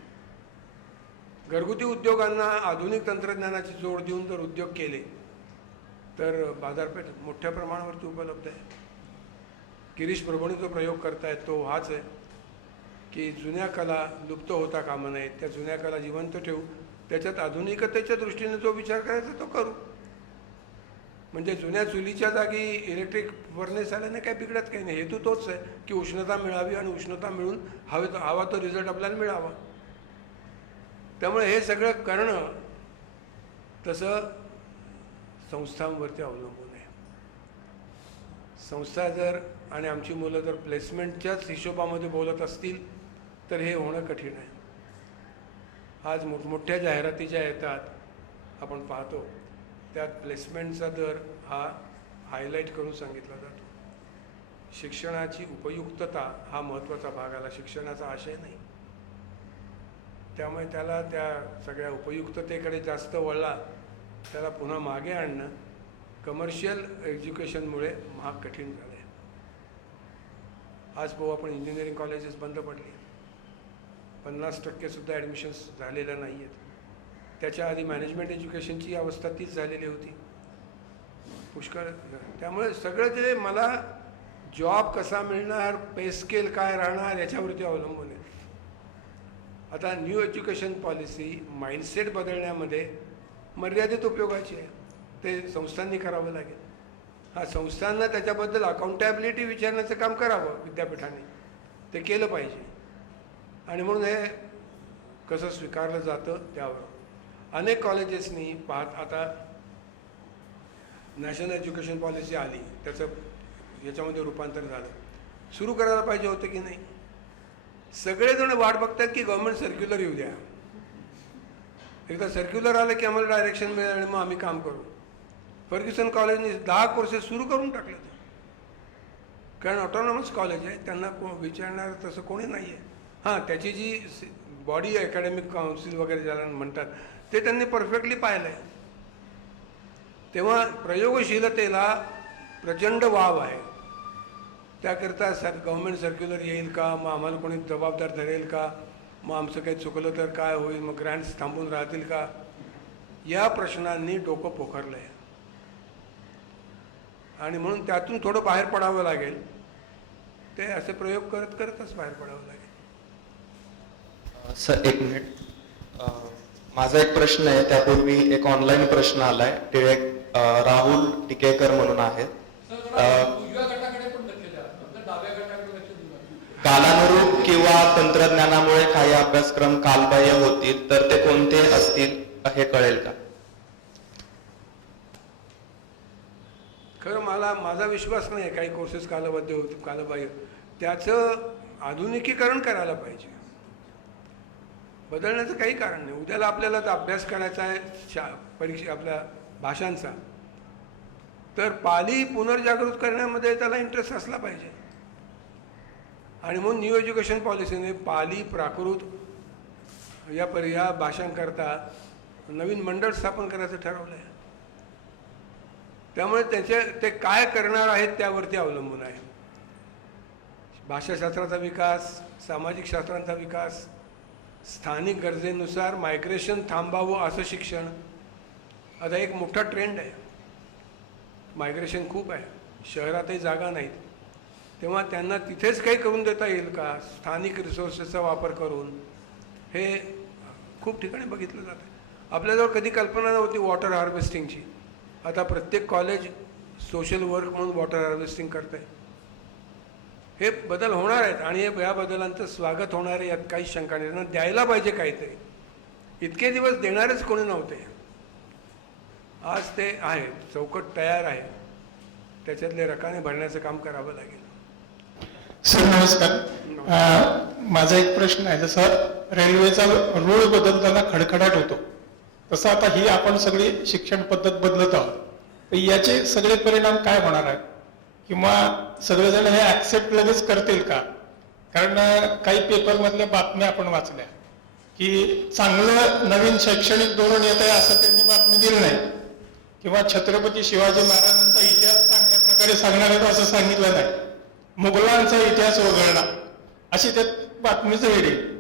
घरगुती उद्योगांना आधुनिक तंत्रज्ञानाची जोड देऊन जर उद्योग केले तर बाजारपेठ मोठ्या प्रमाणावरती उपलब्ध आहे. गिरीश प्रभूंनी जो प्रयोग करतायत तो हाच आहे की जुन्या कला लुप्त होता कामा नयेत, त्या जुन्या कला जिवंत ठेवू, त्याच्यात आधुनिकतेच्या दृष्टीने जो विचार करायचा तो करू. म्हणजे जुन्या चुलीच्या जागी इलेक्ट्रिक फर्नेस आल्याने काय बिघडत काही नाही. हेतू तोच आहे की उष्णता मिळावी आणि उष्णता मिळून हवा तो रिझल्ट आपल्याला मिळावा. त्यामुळे हे सगळं करणं तसं संस्थांवरती अवलंबून आहे. संस्था जर आणि आमची मुलं जर प्लेसमेंटच्याच हिशोबामध्ये बोलत असतील तर हे होणं कठीण आहे. आज मोठमोठ्या जाहिराती ज्या येतात आपण पाहतो त्यात प्लेसमेंटचा दर हा हायलाईट करून सांगितला जातो. शिक्षणाची उपयुक्तता हा महत्त्वाचा भाग आला, शिक्षणाचा आशय नाही. त्यामुळे त्याला त्या सगळ्या उपयुक्ततेकडे जास्त वळला, त्याला पुन्हा मागे आणणं कमर्शियल एज्युकेशनमुळे महाग कठीण झालं आहे. आज पाहू आपण इंजिनिअरिंग कॉलेजेस बंद पडली, 50% सुद्धा ॲडमिशन्स झालेल्या नाही आहेत. त्याच्या आधी मॅनेजमेंट एज्युकेशनची अवस्था तीच झालेली होती, पुष्कळ. त्यामुळे सगळं जे मला जॉब कसा मिळणार, पे स्केल काय राहणार याच्यावरती अवलंबून आहे. आता न्यू एज्युकेशन पॉलिसी माइंडसेट बदलण्यामध्ये मर्यादित उपयोगाची आहे, ते संस्थांनी करावं लागेल. हा, संस्थांना त्याच्याबद्दल अकाउंटेबिलिटी विचारण्याचं काम करावं विद्यापीठाने, ते केलं पाहिजे. आणि म्हणून हे कसं स्वीकारलं जातं त्यावर अनेक कॉलेजेसनी आता नॅशनल एज्युकेशन पॉलिसी आली, त्याचं याच्यामध्ये रूपांतर झालं. सुरू करायला पाहिजे होतं की नाही? सगळेजण वाट बघतात की गव्हर्नमेंट सर्क्युलर येऊ द्या, एकदा सर्क्युलर आलं की आम्हाला डायरेक्शन मिळेल आणि मग आम्ही काम करू. फर्ग्युसन कॉलेजने 10 कोर्सेस सुरू करून टाकले, कारण ऑटोनॉमस कॉलेज आहे, त्यांना विचारणार तसं कोणी नाही आहे. हां, त्याची जी बॉडी अकॅडमिक काउन्सिल वगैरे ज्याला म्हणतात ते त्यांनी परफेक्टली पाहिलं आहे. तेव्हा प्रयोगशीलतेला प्रचंड वाव आहे. त्याकरता गव्हर्नमेंट सर्क्युलर येईल का, मग आम्हाला कोणी जबाबदार धरेल का, मग आमचं काही चुकलं तर काय होईल, मग ग्रँट्स थांबून राहतील का, या प्रश्नांनी डोकं पोखरलं आहे. आणि म्हणून त्यातून थोडं बाहेर पडावं लागेल. ते असे प्रयोग करत करतच बाहेर पडावं लागेल. सर, एक मिनिट. माझा एक प्रश्न आहे, त्यापूर्वी एक ऑनलाईन प्रश्न आलाय. राहुल टिकेकर म्हणून आहेत. कालानुरूप किंवा तंत्रज्ञानामुळे काही अभ्यासक्रम कालबाह्य होतील, तर ते कोणते असतील हे कळेल का? खरं माझा विश्वास नाही आहे काही कोर्सेस कालबाह्य. त्याचं आधुनिकीकरण करायला पाहिजे, बदलण्याचं काही कारण नाही. उद्याला आपल्याला जर अभ्यास करायचा आहे परीक्षा आपल्या भाषांचा, तर पाली पुनर्जागृत करण्यामध्ये त्याला इंटरेस्ट असला पाहिजे. आणि म्हणून न्यू एज्युकेशन पॉलिसीने पाली प्राकृत या भाषांकरता नवीन मंडळ स्थापन करायचं ठरवलं आहे. त्यामुळे ते काय करणार आहेत त्यावरती अवलंबून आहे. भाषाशास्त्राचा विकास, सामाजिक शास्त्रांचा विकास, स्थानिक गरजेनुसार मायग्रेशन थांबावं असं शिक्षण. आता एक मोठा ट्रेंड आहे, मायग्रेशन खूप आहे, शहरातही जागा नाहीत, तेव्हा त्यांना तिथेच काही करून देता येईल का स्थानिक रिसोर्सेसचा वापर करून, हे खूप ठिकाणी बघितलं जातं. आपल्याजवळ कधी कल्पना नव्हती वॉटर हार्वेस्टिंगची. आता प्रत्येक कॉलेज सोशल वर्क म्हणून वॉटर हार्वेस्टिंग करत आहे. हे बदल होणार आहेत आणि या बदलांचं स्वागत होणार आहे, यात काही शंका नाही. त्यांना द्यायला पाहिजे काहीतरी. इतके दिवस देणारेच कोणी नव्हते, आज ते आहे, चौकट तयार आहे, त्याच्यातले रकाने भरण्याचं काम करावं लागेल. सर नमस्कार. माझा एक प्रश्न आहे. जसं रेल्वेचा रूळ बदलताना खडखडाट होतो, तसं आता ही आपण सगळी शिक्षण पद्धत बदलत आहोत, तर याचे सगळे परिणाम काय होणार आहेत, किंवा सगळेजण हे ऍक्सेप्ट लगेच करतील का? कारण काही पेपरमधल्या बातम्या आपण वाचल्या की चांगलं नवीन शैक्षणिक धोरण येत आहे असं त्यांनी बातमी दिली नाही, किंवा छत्रपती शिवाजी महाराजांचा इतिहास चांगल्या प्रकारे सांगणार आहे असं सांगितलं नाही, मुघलांचा इतिहास वगळला, अशी त्यात बातमीचं हेडिंग.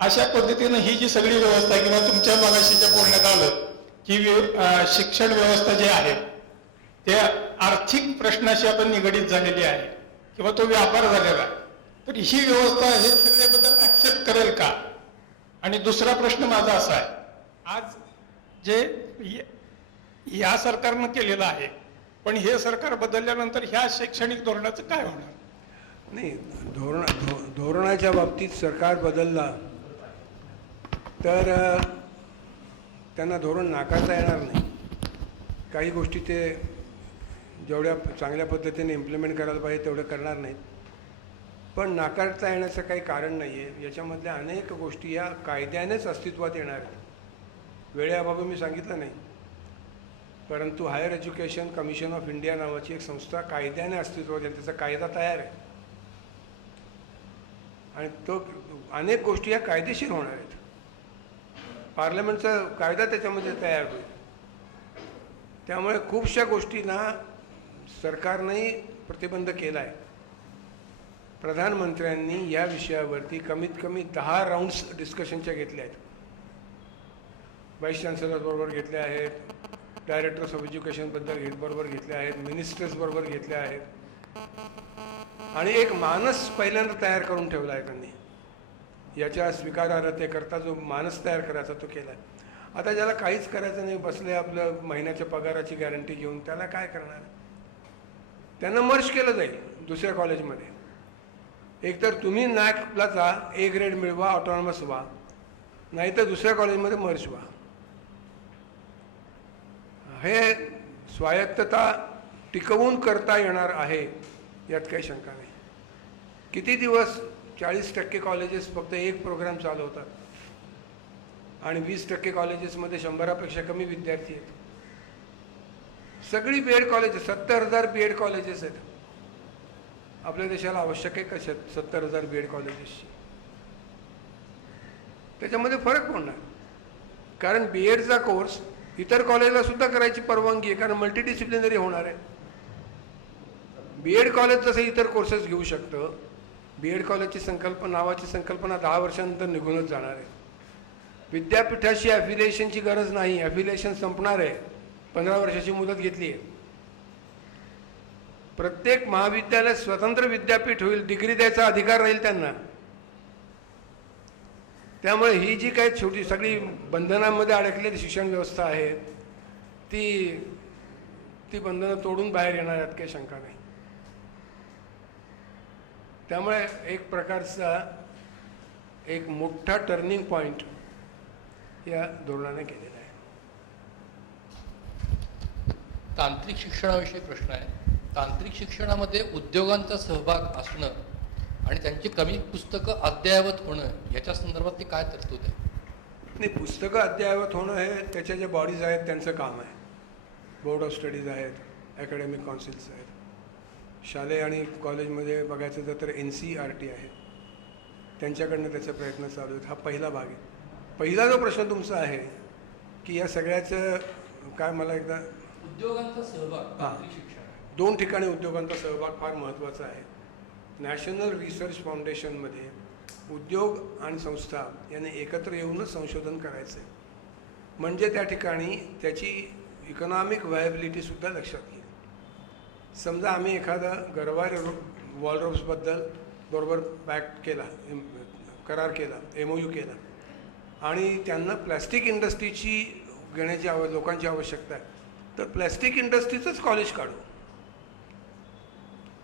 अशा पद्धतीनं ही जी सगळी व्यवस्था आहे, किंवा तुमच्या मागाशीच्या बोलण्यात आलं की शिक्षण व्यवस्था जी आहे ते आर्थिक प्रश्नाशी आपण निगडीत झालेली आहे, किंवा तो व्यापार झालेला आहे, तर ही व्यवस्था हे सगळे बदल ऍक्सेप्ट करेल का? आणि दुसरा प्रश्न माझा असा आहे, आज जे या सरकारनं केलेलं आहे, पण हे सरकार बदलल्यानंतर ह्या शैक्षणिक धोरणाचं काय होणार? नाही, धोरणाच्या बाबतीत सरकार बदलला तर त्यांना धोरण नाकारता येणार नाही. काही गोष्टी ते जेवढ्या चांगल्या पद्धतीने इम्प्लिमेंट करायला पाहिजे तेवढं करणार नाहीत, पण नाकारता येण्याचं काही कारण नाही आहे. याच्यामधल्या अनेक गोष्टी या कायद्यानेच अस्तित्वात येणार आहेत. वेळेअभावी मी सांगितलं नाही. परंतु higher education commission of India नावाची एक संस्था कायद्याने अस्तित्वात आहे, त्याचा कायदा तयार आहे आणि तो अनेक गोष्टी या कायदेशीर होणार आहेत. पार्लमेंटचा कायदा त्याच्यामध्ये तयार होईल. त्यामुळे खूपशा गोष्टींना सरकारनेही प्रतिबंध केला आहे. प्रधानमंत्र्यांनी या विषयावरती कमीत कमी 10 राऊंड्स डिस्कशनच्या घेतल्या आहेत. व्हाईस चान्सलर्सबरोबर घेतल्या आहेत, डायरेक्टर्स ऑफ एज्युकेशनबद्दल बरोबर घेतल्या आहेत, मिनिस्टर्सबरोबर घेतल्या आहेत आणि एक मानस पहिल्यांदा तयार करून ठेवला आहे त्यांनी. याच्या स्वीकारार्हतेकरता जो मानस तयार करायचा तो केला आहे. आता ज्याला काहीच करायचं नाही, बसले आपलं महिन्याच्या पगाराची गॅरंटी घेऊन, त्याला काय करणार? त्यांना मर्ज केलं जाईल दुसऱ्या कॉलेजमध्ये. एकतर तुम्ही नॅकला जा, A ग्रेड मिळवा, ऑटोनॉमस व्हा, नाहीतर दुसऱ्या कॉलेजमध्ये मर्ज व्हा. हे स्वायत्तता टिकवून करता येणार आहे यात काही शंका नाही. किती दिवस 40% कॉलेजेस फक्त एक प्रोग्राम चालवतात आणि 20% कॉलेजेसमध्ये 100पेक्षा कमी विद्यार्थी आहेत. सगळी बीएड कॉलेजेस, 70,000 बीएड कॉलेजेस आहेत. आपल्या देशाला आवश्यक आहे का 70,000 बीएड कॉलेजेसची? त्याच्यामध्ये फरक पडणार, कारण बीएडचा कोर्स इतर कॉलेजला सुद्धा करायची परवानगी आहे, कारण मल्टीडिसिप्लिनरी होणार आहे. बीएड कॉलेज जसं इतर कोर्सेस घेऊ शकतं, बीएड कॉलेजची नावाची संकल्पना 10 वर्षानंतर निघूनच जाणार आहे. विद्यापीठाशी ॲफिलिएशनची गरज नाही, ॲफिलिएशन संपणार आहे. 15 वर्षाची मुदत घेतली आहे. प्रत्येक महाविद्यालय स्वतंत्र विद्यापीठ होईल, डिग्री द्यायचा अधिकार राहील त्यांना. त्यामुळे ही जी काही छोटी सगळी बंधनांमध्ये अडकलेली शिक्षण व्यवस्था आहे ती बंधनं तोडून बाहेर येणार यात काही शंका नाही. त्यामुळे एक प्रकारचा एक मोठा टर्निंग पॉईंट या धोरणाने केलेला आहे. तांत्रिक शिक्षणाविषयी प्रश्न आहे. तांत्रिक शिक्षणामध्ये उद्योगांचा सहभाग असणं आणि त्यांची कमी पुस्तकं अद्ययावत होणं याच्या संदर्भात ती काय तरतूद आहे? नाही, पुस्तकं अद्ययावत होणं हे त्याच्या ज्या बॉडीज आहेत त्यांचं काम आहे. बोर्ड ऑफ स्टडीज आहेत, अकॅडमिक काउन्सिल्स आहेत. शालेय आणि कॉलेजमध्ये बघायचं तर NCERT आहे, त्यांच्याकडनं त्याचे प्रयत्न चालू आहेत. हा पहिला भाग आहे. पहिला जो प्रश्न तुमचा आहे की या सगळ्याचं काय, मला एकदा उद्योगांचा सहभाग तांत्रिक शिक्षण 2 ठिकाणी उद्योगांचा सहभाग फार महत्त्वाचा आहे. नॅशनल रिसर्च फाउंडेशनमध्ये उद्योग आणि संस्था यांनी एकत्र येऊनच संशोधन करायचं आहे. म्हणजे त्या ठिकाणी त्याची इकॉनॉमिक व्हायबिलिटीसुद्धा लक्षात येईल. समजा आम्ही एखादा गरवारे वॉलरॉप्सबद्दल बरोबर करार केला, MOU केला आणि त्यांना प्लॅस्टिक इंडस्ट्रीची घेण्याची लोकांची आवश्यकता आहे, तर प्लॅस्टिक इंडस्ट्रीचंच कॉलेज काढू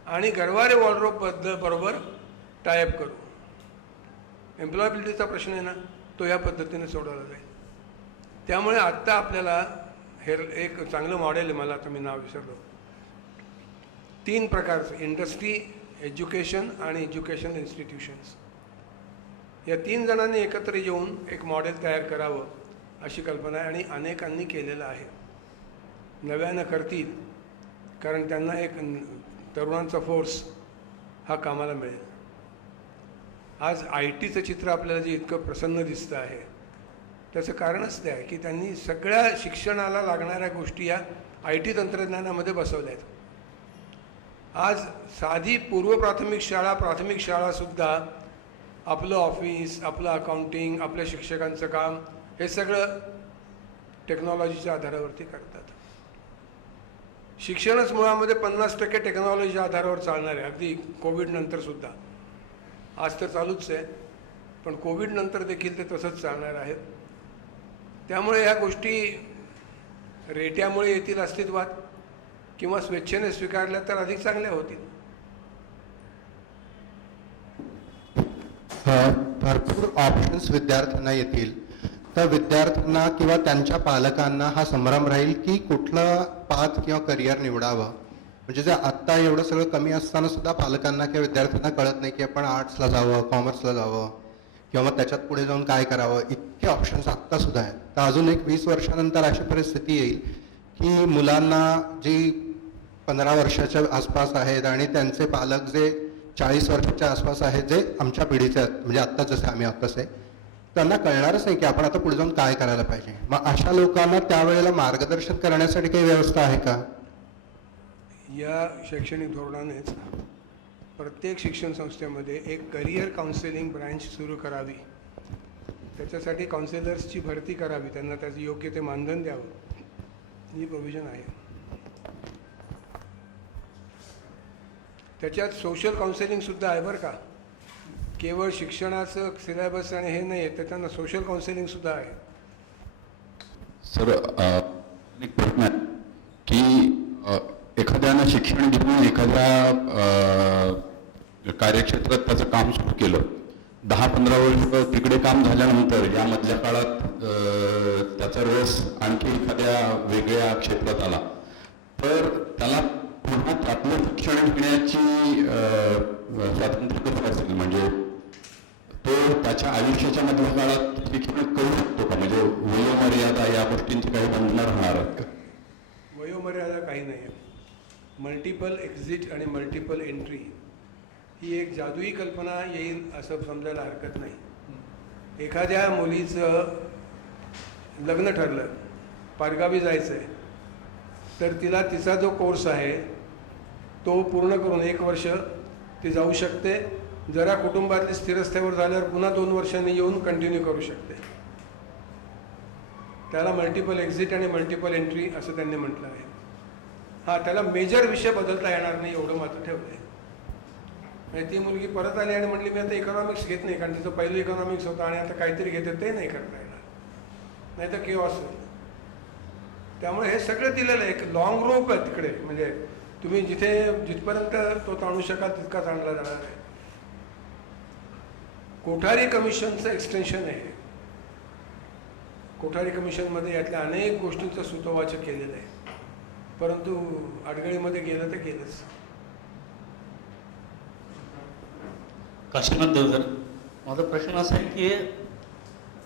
आणि गरवारे बरोबर टायअप करू. एम्प्लॉयबिलिटीचा प्रश्न आहे ना, तो या पद्धतीने सोडवला जाईल. त्यामुळे आत्ता आपल्याला हे एक चांगलं मॉडेल आहे, मला आता मी नाव विसरलो, 3 प्रकारचं, इंडस्ट्री, एज्युकेशन आणि एज्युकेशन इन्स्टिट्यूशन्स, या 3 जणांनी एकत्र येऊन एक मॉडेल तयार करावं अशी कल्पना आहे आणि अनेकांनी केलेलं आहे. नव्यानं करतील, कारण त्यांना एक तरुणांचा फोर्स हा कामाला मिळेल. आज IT चित्र आपल्याला जे इतकं प्रसन्न दिसतं आहे त्याचं कारणच ते आहे की त्यांनी सगळ्या शिक्षणाला लागणाऱ्या गोष्टी या IT तंत्रज्ञानामध्ये बसवल्या आहेत. आज साधी प्राथमिक शाळासुद्धा आपलं ऑफिस, आपलं अकाउंटिंग, आपल्या शिक्षकांचं काम हे सगळं टेक्नॉलॉजीच्या आधारावरती करतात. शिक्षणच मुळामध्ये 50% टेक्नॉलॉजीच्या आधारावर चालणार आहे. अगदी कोविड नंतरसुद्धा, आज तर चालूच आहे, पण कोविड नंतर देखील ते तसंच चालणार आहे. त्यामुळे ह्या गोष्टी रेट्यामुळे येतील अस्तित्वात किंवा स्वेच्छेने स्वीकारल्या तर अधिक चांगल्या होतील. भरपूर ऑप्शन्स विद्यार्थ्यांना येतील, तर विद्यार्थ्यांना किंवा त्यांच्या पालकांना हा संभ्रम राहील की कुठलं पाथ किंवा करिअर निवडावं. म्हणजे जे आत्ता एवढं सगळं कमी असताना सुद्धा पालकांना किंवा विद्यार्थ्यांना कळत नाही की आपण आर्ट्सला जावं, कॉमर्सला जावं किंवा मग त्याच्यात पुढे जाऊन काय करावं. इतके ऑप्शन्स आत्ता सुद्धा आहेत. तर अजून एक 20 वर्षानंतर अशी परिस्थिती येईल की मुलांना जी 15 वर्षाच्या आसपास आहेत आणि त्यांचे पालक जे 40 वर्षाच्या आसपास आहेत, जे आमच्या पिढीचे आहेत, म्हणजे आत्ता जसे आम्ही आहोत तसे, त्यांना कळणारच नाही की आपण आता पुढे जाऊन काय करायला पाहिजे. मग अशा लोकांना त्यावेळेला मार्गदर्शन करण्यासाठी काही व्यवस्था आहे का? या शैक्षणिक धोरणानेच प्रत्येक शिक्षण संस्थेमध्ये एक करिअर काउन्सिलिंग ब्रँच सुरू करावी. त्याच्यासाठी काउन्सिलर्सची भरती करावी, त्यांना त्याचं योग्य ते मानधन द्यावं, ही प्रोव्हिजन आहे. त्याच्यात सोशल काउन्सिलिंगसुद्धा आहे बरं का. केवळ शिक्षणाचं सिलेबस आणि हे नाही आहे, तर त्यांना सोशल काउन्सिलिंगसुद्धा आहे. सर एक प्रश्न आहे की एखाद्यानं शिक्षण घेऊन एखाद्या कार्यक्षेत्रात त्याचं काम सुरू केलं, 10-15 वर्ष तिकडे काम झाल्यानंतर यामधल्या काळात त्याचा रस आणखी एखाद्या वेगळ्या क्षेत्रात आला, तर त्याला पुन्हा त्यातलं शिक्षण घेण्याची स्वातंत्र्य कसं असेल? म्हणजे तो त्याच्या आयुष्याच्या मधल्या काळात शिक्षण करू शकतो का? म्हणजे वयोमर्यादा या गोष्टींची काही बंधनं राहणार आहेत का? वयोमर्यादा काही नाही आहे. मल्टिपल एक्झिट आणि मल्टिपल एंट्री ही एक जादुई कल्पना येईल असं समजायला हरकत नाही. एखाद्या मुलीचं लग्न ठरलं, परगावी जायचं आहे, तर तिला तिचा जो कोर्स आहे तो पूर्ण करून 1 वर्ष ती जाऊ शकते. जरा कुटुंबातली स्थिरस्थेवर झाल्यावर पुन्हा 2 वर्षांनी येऊन कंटिन्यू करू शकते. त्याला मल्टिपल एक्झिट आणि मल्टिपल एंट्री असं त्यांनी म्हटलं आहे. हां, त्याला मेजर विषय बदलता येणार नाही एवढं मात्र ठेवलं आहे. म्हणजे ती मुलगी परत आली आणि म्हणली मी आता इकॉनॉमिक्स घेत नाही, कारण तिचं पहिलं इकॉनॉमिक्स होतं आणि आता काहीतरी घेते, ते नाही करता येणार, नाही तर केव्हा असेल. त्यामुळे हे सगळं दिलेलं आहे. एक लॉंग रोप आहे तिकडे. म्हणजे तुम्ही जिथपर्यंत तो ताणू शकाल तितका ताणला जाणार आहे. कोठारी कमिशनचं एक्सटेन्शन आहे. कोठारी कमिशनमध्ये यातल्या अनेक गोष्टींचं सुतोवाचक केलेलं आहे, परंतु अडगळीमध्ये गेलं तर गेलंच. काशीनाथ देवधर, माझा प्रश्न असा आहे की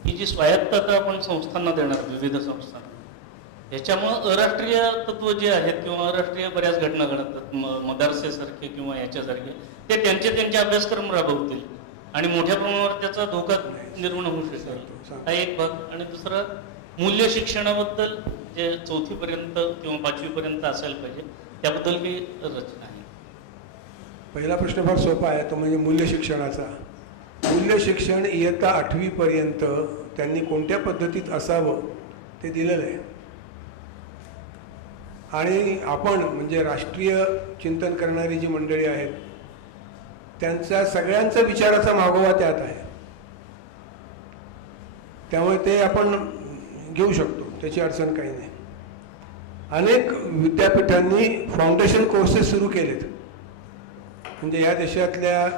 ही जी स्वायत्तता आपण संस्थांना देणार, विविध संस्थांना, याच्यामुळं अराष्ट्रीय तत्व जे आहेत किंवा अराष्ट्रीय बऱ्याच घटना घडतात, मदरसेसारखे किंवा याच्यासारखे, ते त्यांचे अभ्यासक्रम राबवतील आणि मोठ्या प्रमाणावर त्याचा धोका निर्माण होऊ शकेल. हा एक भाग. आणि दुसरा, मूल्य शिक्षणाबद्दल जे 4थी पर्यंत किंवा 5वी पर्यंत असायला पाहिजे, त्याबद्दल काही रचना आहे? पहिला प्रश्न फार सोपा आहे, तो म्हणजे मूल्य शिक्षणाचा. मूल्य शिक्षण इयत्ता 8वी पर्यंत त्यांनी कोणत्या पद्धतीत असावं ते दिलेलं आहे. आणि आपण म्हणजे राष्ट्रीय चिंतन करणारी जी मंडळी आहेत त्यांचा सगळ्यांचा विचाराचा मागोवा त्यात आहे. त्यामुळे ते आपण घेऊ शकतो, त्याची अडचण काही नाही. अनेक विद्यापीठांनी फाउंडेशन कोर्सेस सुरू केलेत. म्हणजे या देशातल्या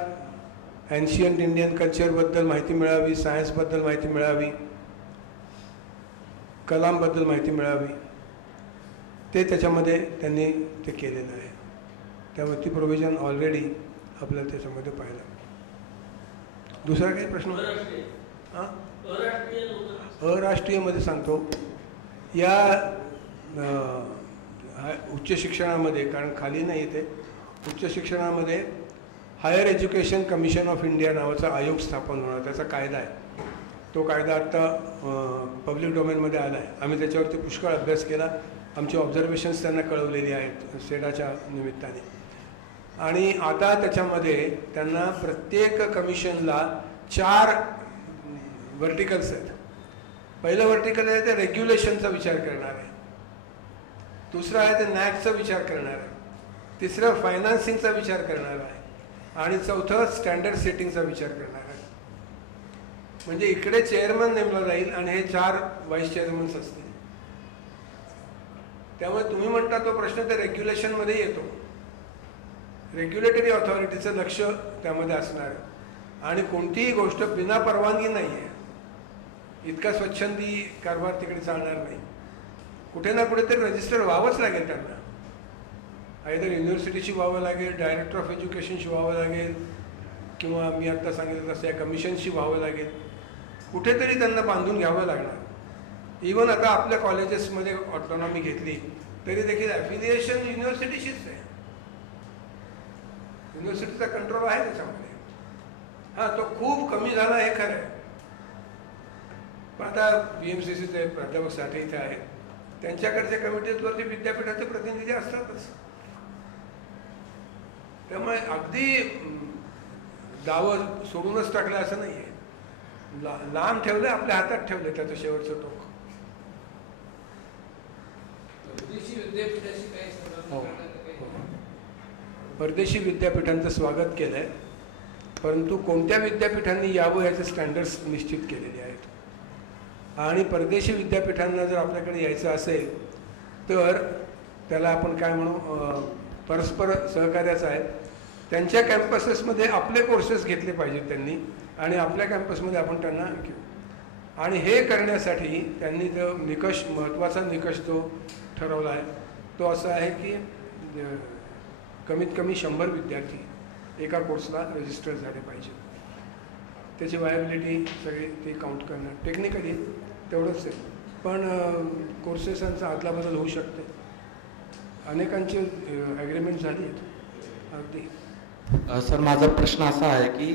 एन्शियंट इंडियन कल्चरबद्दल माहिती मिळावी, सायन्सबद्दल माहिती मिळावी, कलांबद्दल माहिती मिळावी, ते त्याच्यामध्ये त्यांनी ते केलेलं आहे. त्यामुळे ती प्रोव्हिजन ऑलरेडी आपल्याला त्याच्यामध्ये पाहिलं. दुसरा काही प्रश्न? हां, अराष्ट्रीयमध्ये सांगतो. या उच्च शिक्षणामध्ये, कारण खाली नाही येते, उच्च शिक्षणामध्ये higher education commission of India नावाचा आयोग स्थापन होणार, त्याचा कायदा आहे. तो कायदा आत्ता पब्लिक डोमेनमध्ये आला आहे. आम्ही त्याच्यावरती पुष्कळ अभ्यास केला. आमची ऑब्झर्वेशन्स त्यांना कळवलेली आहेत सेडाच्या निमित्ताने. आणि आता त्याच्यामध्ये त्यांना प्रत्येक कमिशनला 4 व्हर्टिकल्स आहेत. पहिलं व्हर्टिकल आहे ते रेग्युलेशनचा विचार करणार आहे. दुसरं आहे ते नॅकचा विचार करणार आहे. तिसरं फायनान्सिंगचा विचार करणार आहे. आणि चौथं स्टँडर्ड सेटिंगचा विचार करणार आहे. म्हणजे इकडे चेअरमन नेमला जाईल आणि हे 4 व्हाईस चेअरमन्स असतील. त्यामुळे तुम्ही म्हणता तो प्रश्न त्या रेग्युलेशनमध्ये येतो. रेग्युलेटरी ऑथॉरिटीचं लक्ष त्यामध्ये असणार आहे. आणि कोणतीही गोष्ट बिना परवानगी नाही आहे. इतका स्वच्छंदी कारभार तिकडे चालणार नाही. कुठे ना कुठेतरी रजिस्टर व्हावंच लागेल त्यांना. आयदर युनिव्हर्सिटीशी व्हावं लागेल, डायरेक्टर ऑफ एज्युकेशनशी व्हावं लागेल, किंवा मी आत्ता सांगितलं तसं या कमिशनशी व्हावं लागेल. कुठेतरी त्यांना बांधून घ्यावं लागणार. इवन आता आपल्या कॉलेजेसमध्ये ऑटोनॉमी घेतली तरी देखील ॲफिलिएशन युनिव्हर्सिटीशीच आहे. युनिव्हर्सिटीचा कंट्रोल आहे त्याच्यामध्ये. हां, तो खूप कमी झाला हे खरं आहे. पण आता BMCCचे प्राध्यापक साठे इथे आहेत, त्यांच्याकडच्या कमिटीजवरती विद्यापीठाचे प्रतिनिधी असतातच. त्यामुळे अगदी दावं सोडूनच टाकलं असं नाही आहे. लांब ठेवलं, आपल्या हातात ठेवलं त्याचं शेवटचं टोक. परदेशी विद्यापीठांचं स्वागत केलं आहे, परंतु कोणत्या विद्यापीठांनी यावं याचे स्टँडर्ड्स निश्चित केलेले आहेत. आणि परदेशी विद्यापीठांना जर आपल्याकडे यायचं असेल तर त्याला आपण काय म्हणू, परस्पर सहकार्याचं आहे. त्यांच्या कॅम्पसेसमध्ये आपले कोर्सेस घेतले पाहिजेत त्यांनी, आणि आपल्या कॅम्पसमध्ये आपण त्यांना घेऊ. आणि हे करण्यासाठी त्यांनी जो निकष, महत्त्वाचा निकष जो ठरवला आहे तो असा आहे की कमीत कमी 100 विद्यार्थी एका कोर्सला रजिस्टर झाले पाहिजे. त्याची वायबिलिटी सगळी ते काउंट करणं टेक्निकली तेवढंच आहे, पण कोर्सेसांचा अदलाबदल होऊ शकते. अनेकांची ॲग्रीमेंट झाली आहेत अगदी. सर, माझा प्रश्न असा आहे की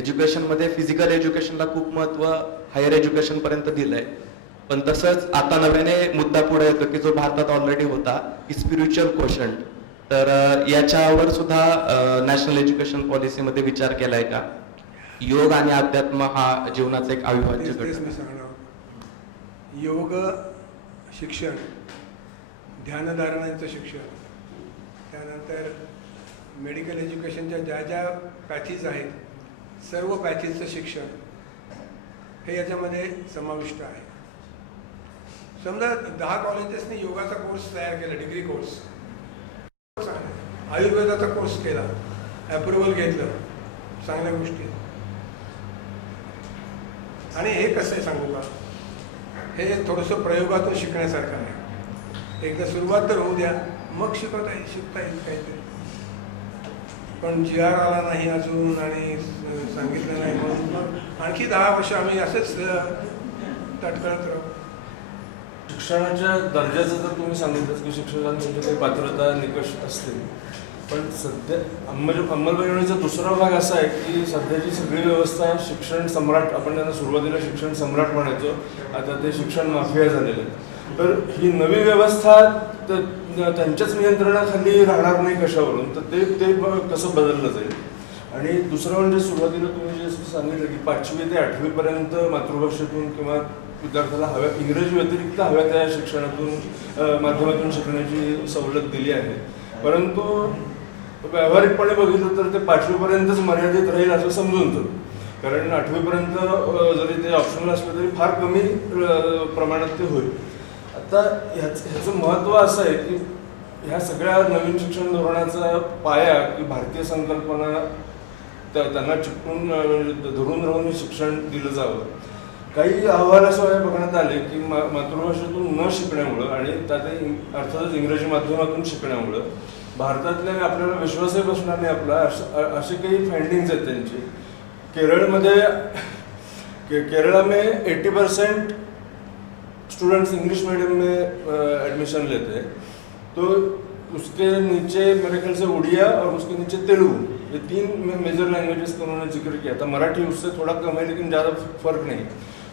एज्युकेशनमध्ये फिजिकल एज्युकेशनला खूप महत्त्व हायर एज्युकेशनपर्यंत दिलं आहे, पण तसंच आता नव्याने मुद्दा पुढे येतो की जो भारतात ऑलरेडी होता की स्पिरिच्युअल क्वोशंट. तर याच्यावर सुद्धा नॅशनल एज्युकेशन पॉलिसीमध्ये विचार केलाय का? योग आणि अध्यात्म हा जीवनाचा एक अविभाज्य घटक आहे. मी सांगणार. योग शिक्षण, ध्यानधारणांचं शिक्षण, त्यानंतर मेडिकल एज्युकेशनच्या ज्या ज्या पॅथीज आहेत सर्व पॅथीजचं शिक्षण हे याच्यामध्ये समाविष्ट आहे. समजा 10 कॉलेजेसनी योगाचा कोर्स तयार केला, डिग्री कोर्स, आयुर्वेदाचा कोर्स केला, अप्रुव्हल घेतलं, चांगल्या गोष्टी. आणि हे कसं आहे सांगू का, हे थोडंसं प्रयोगातून शिकण्यासारखं आहे. एकदा सुरुवात तर होऊ द्या, मग शिकता येईल काहीतरी. पण GR आला नाही अजून आणि सांगितलं नाही म्हणून मग आणखी 10 वर्ष आम्ही असेच तटकळत राहू. शिक्षणाच्या दर्जाचं तर तुम्ही सांगितलंच की शिक्षकांचे काही पात्रता निकष असतील, पण सध्या अंमलबजावणीचा दुसरा भाग असा आहे की सध्याची सगळी व्यवस्था शिक्षण सम्राट, आपण त्यांना सुरुवातीला शिक्षण सम्राट म्हणायचो, आता ते शिक्षण माफिया झालेले आहेत. तर ही नवी व्यवस्था त्यांच्याच नियंत्रणाखाली राहणार नाही कशावरून, तर ते कसं बदललं जाईल. आणि दुसरं म्हणजे सुरुवातीला तुम्ही जे सांगितलं की 5वी ते 8वीपर्यंत मातृभाषेतून किंवा विद्यार्थ्याला हव्या इंग्रजी व्यतिरिक्त हव्या त्या शिक्षणातून माध्यमातून शिकण्याची सवलत दिली आहे. परंतु व्यावहारिकपणे बघितलं तर ते 5वीपर्यंतच मर्यादित राहील असं समजून जातं. कारण 8वीपर्यंत जरी ते ऑप्शनल असलं तरी फार कमी प्रमाणात ते होईल. आता ह्याचं महत्त्व असं आहे की ह्या सगळ्या नवीन शिक्षण धोरणाचा पाया की भारतीय संकल्पना त्यांना चिकटून धरून राहून शिक्षण दिलं जावं. काही अहवालाशिवाय बघण्यात आले की मातृभाषेतून न शिकण्यामुळं आणि त्यातही अर्थातच इंग्रजी माध्यमातून शिकण्यामुळं भारतातल्या आपल्याला विश्वासही बसणार नाही आपला, असे काही फाइंडिंग्स आहेत त्यांची. केरला में 80% स्टूडेंट्स इंग्लिश मीडियम में एडमिशन लेते हैं, तो उसके नीचे मेरे ख्याल से उड़िया और उसके नीचे तेलुगु, ये 3 मेजर लैंग्वेजेस का उन्होंने जिक्र किया था. मराठी उससे थोड़ा कम है लेकिन ज़्यादा फर्क नहीं.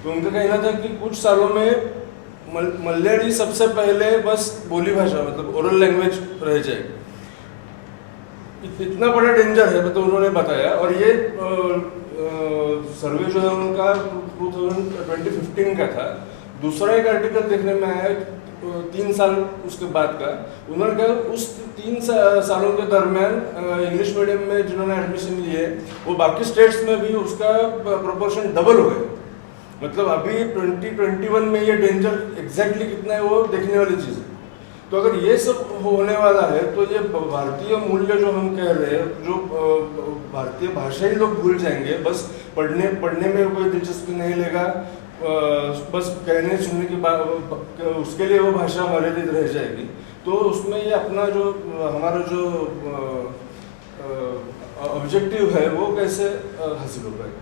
तो उनका कहना था कि कुछ सालों में मलयाली सबसे पहले बस बोली भाषा मतलब ओरल लैंग्वेज रह जाएगी. इतना बड़ा डेंजर है मतलब उन्होंने बताया. और ये सर्वे जो है उनका 2015 का था. दूसरा एक आर्टिकल देखने में आया 3 साल उसके बाद का. उन्होंने कहा उस 3 सालों के दरमियान इंग्लिश मीडियम में जिन्होंने एडमिशन लिए वो बाकी स्टेट्स में भी उसका प्रोपोर्शन डबल हो गया. मतलब अभी 2021 में ये डेंजर एग्जैक्टली कितना है वो देखने वाली चीज़ है. तो अगर ये सब होने वाला है तो ये भारतीय मूल्य जो हम कह रहे हैं, जो भारतीय भाषा ही लोग भूल जाएंगे. बस पढ़ने में कोई दिलचस्पी नहीं लेगा, बस कहने सुनने की बात, उसके लिए वो भाषा मर्यादित रह जाएगी. तो उसमें ये अपना जो हमारा जो ऑब्जेक्टिव है वो कैसे हासिल हो पाएगा.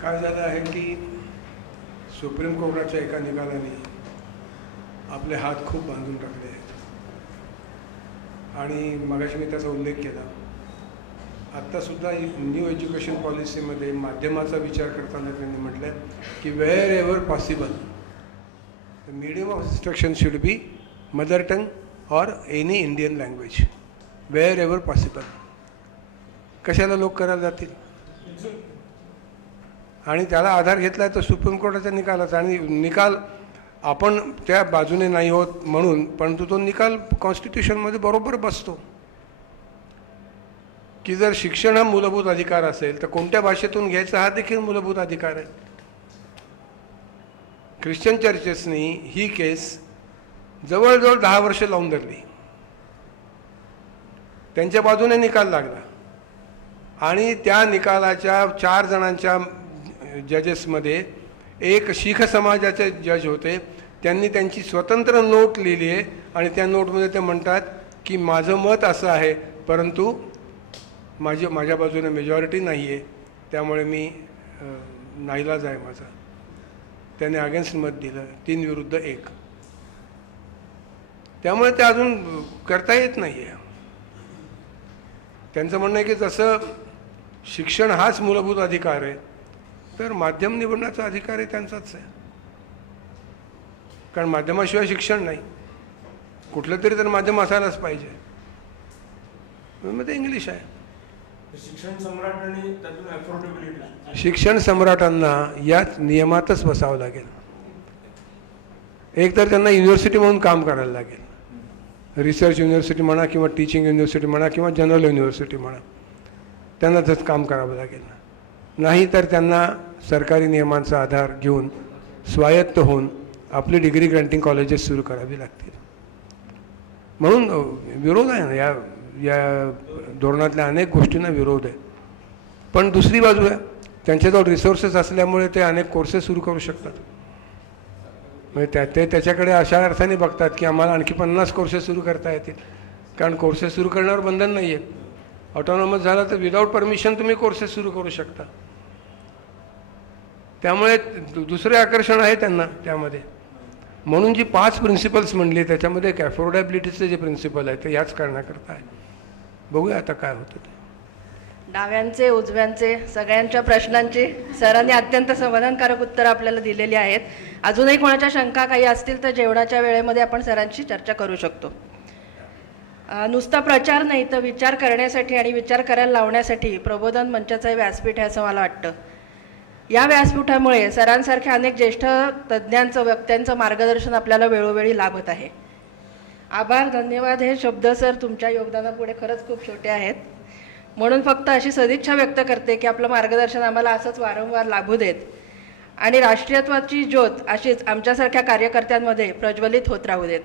काय झालं आहे की सुप्रीम कोर्टाच्या एका निकालाने आपले हात खूप बांधून टाकले आहेत. आणि मगाशी मी त्याचा उल्लेख केला. आत्तासुद्धा न्यू एज्युकेशन पॉलिसीमध्ये माध्यमाचा विचार करताना त्यांनी म्हटलं की wherever possible the medium of instruction should be mother tongue or any Indian language. Wherever possible. कशाला लोक करायला जातील? आणि त्याला आधार घेतला तर सुप्रीम कोर्टाच्या निकालाचा. आणि निकाल आपण त्या बाजूने नाही होत म्हणून, परंतु तो निकाल कॉन्स्टिट्यूशनमध्ये बरोबर बसतो की जर शिक्षण हा मूलभूत अधिकार असेल तर कोणत्या भाषेतून घ्यायचा हा देखील मूलभूत अधिकार आहे. ख्रिश्चन चर्चेसनी ही केस जवळजवळ 10 वर्ष लावून धरली. त्यांच्या बाजूने निकाल लागला आणि त्या निकालाच्या 4 जणांच्या जजेसमध्ये एक शीख समाजाचे जज होते. त्यांनी त्यांची स्वतंत्र नोट लिहिली आहे आणि त्या नोटमध्ये ते म्हणतात की माझं मत असं आहे, परंतु माझ्या बाजूने मेजॉरिटी नाही आहे, त्यामुळे मी नाईलाज आहे माझा. त्याने अगेन्स्ट मत दिलं 3 विरुद्ध 1. त्यामुळे ते अजून करता येत नाही आहे. त्यांचं म्हणणं आहे की जसं शिक्षण हाच मूलभूत अधिकार आहे तर माध्यम निवडण्याचा अधिकारही त्यांचाच आहे. कारण माध्यमाशिवाय शिक्षण नाही. कुठलं तरी तर माध्यम असायलाच पाहिजे. मग ते इंग्लिश आहे. शिक्षण सम्राट आणि त्यातून अफोर्डेबिलिटी. शिक्षण सम्राटांना याच नियमातच बसावं लागेल. एक तर त्यांना युनिव्हर्सिटी म्हणून काम करायला लागेल. रिसर्च युनिव्हर्सिटी म्हणा किंवा टीचिंग युनिव्हर्सिटी म्हणा किंवा जनरल युनिव्हर्सिटी म्हणा, त्यांना तसं काम करावं लागेल. नाही तर त्यांना सरकारी नियमांचा आधार घेऊन स्वायत्त होऊन आपली डिग्री ग्रँटिंग कॉलेजेस सुरू करावी लागतील. म्हणून विरोध आहे ना या धोरणातल्या अनेक गोष्टींना विरोध आहे. पण दुसरी बाजू आहे, त्यांच्याजवळ रिसोर्सेस असल्यामुळे ते अनेक कोर्सेस सुरू करू शकतात. म्हणजे ते त्याच्याकडे अशा अर्थाने बघतात की आम्हाला आणखी 50 कोर्सेस सुरू करता येतील. कारण कोर्सेस सुरू करण्यावर बंधन नाही आहे. ऑटोनॉमस झाला तर विदाऊट परमिशन तुम्ही कोर्सेस सुरू करू शकता. त्यामुळे दुसरे आकर्षण आहे त्यांना त्यामध्ये. म्हणून जी 5 प्रिन्सिपल्स म्हणली त्याच्यामध्ये एक अफोर्डेबिलिटीचं जे प्रिन्सिपल आहे ते याच कारणाकरता आहे. बघूया आता काय होतं ते. डाव्यांचे उजव्यांचे सगळ्यांच्या प्रश्नांची सरांनी अत्यंत समाधानकारक उत्तरं आपल्याला दिलेली आहेत. अजूनही कोणाच्या शंका काही असतील तर जेवणाच्या वेळेमध्ये आपण सरांची चर्चा करू शकतो. नुसता प्रचार नाही तर विचार करण्यासाठी आणि विचार करायला लावण्यासाठी प्रबोधन मंचाचं हे व्यासपीठ आहे असं मला वाटतं. या व्यासपीठामुळे सरांसारख्या अनेक ज्येष्ठ तज्ज्ञांचं वक्त्यांचं मार्गदर्शन आपल्याला वेळोवेळी लाभत आहे. आभार, धन्यवाद हे शब्द सर तुमच्या योगदानापुढे खरंच खूप छोटे आहेत. म्हणून फक्त अशी सदिच्छा व्यक्त करते की आपलं मार्गदर्शन आम्हाला असंच वारंवार लाभू देत आणि राष्ट्रीयत्वाची ज्योत अशीच आमच्यासारख्या कार्यकर्त्यांमध्ये प्रज्वलित होत राहू देत.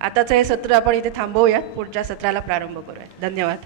आताचं हे सत्र आपण इथे थांबवूयात. पुढच्या सत्राला प्रारंभ करूयात. धन्यवाद.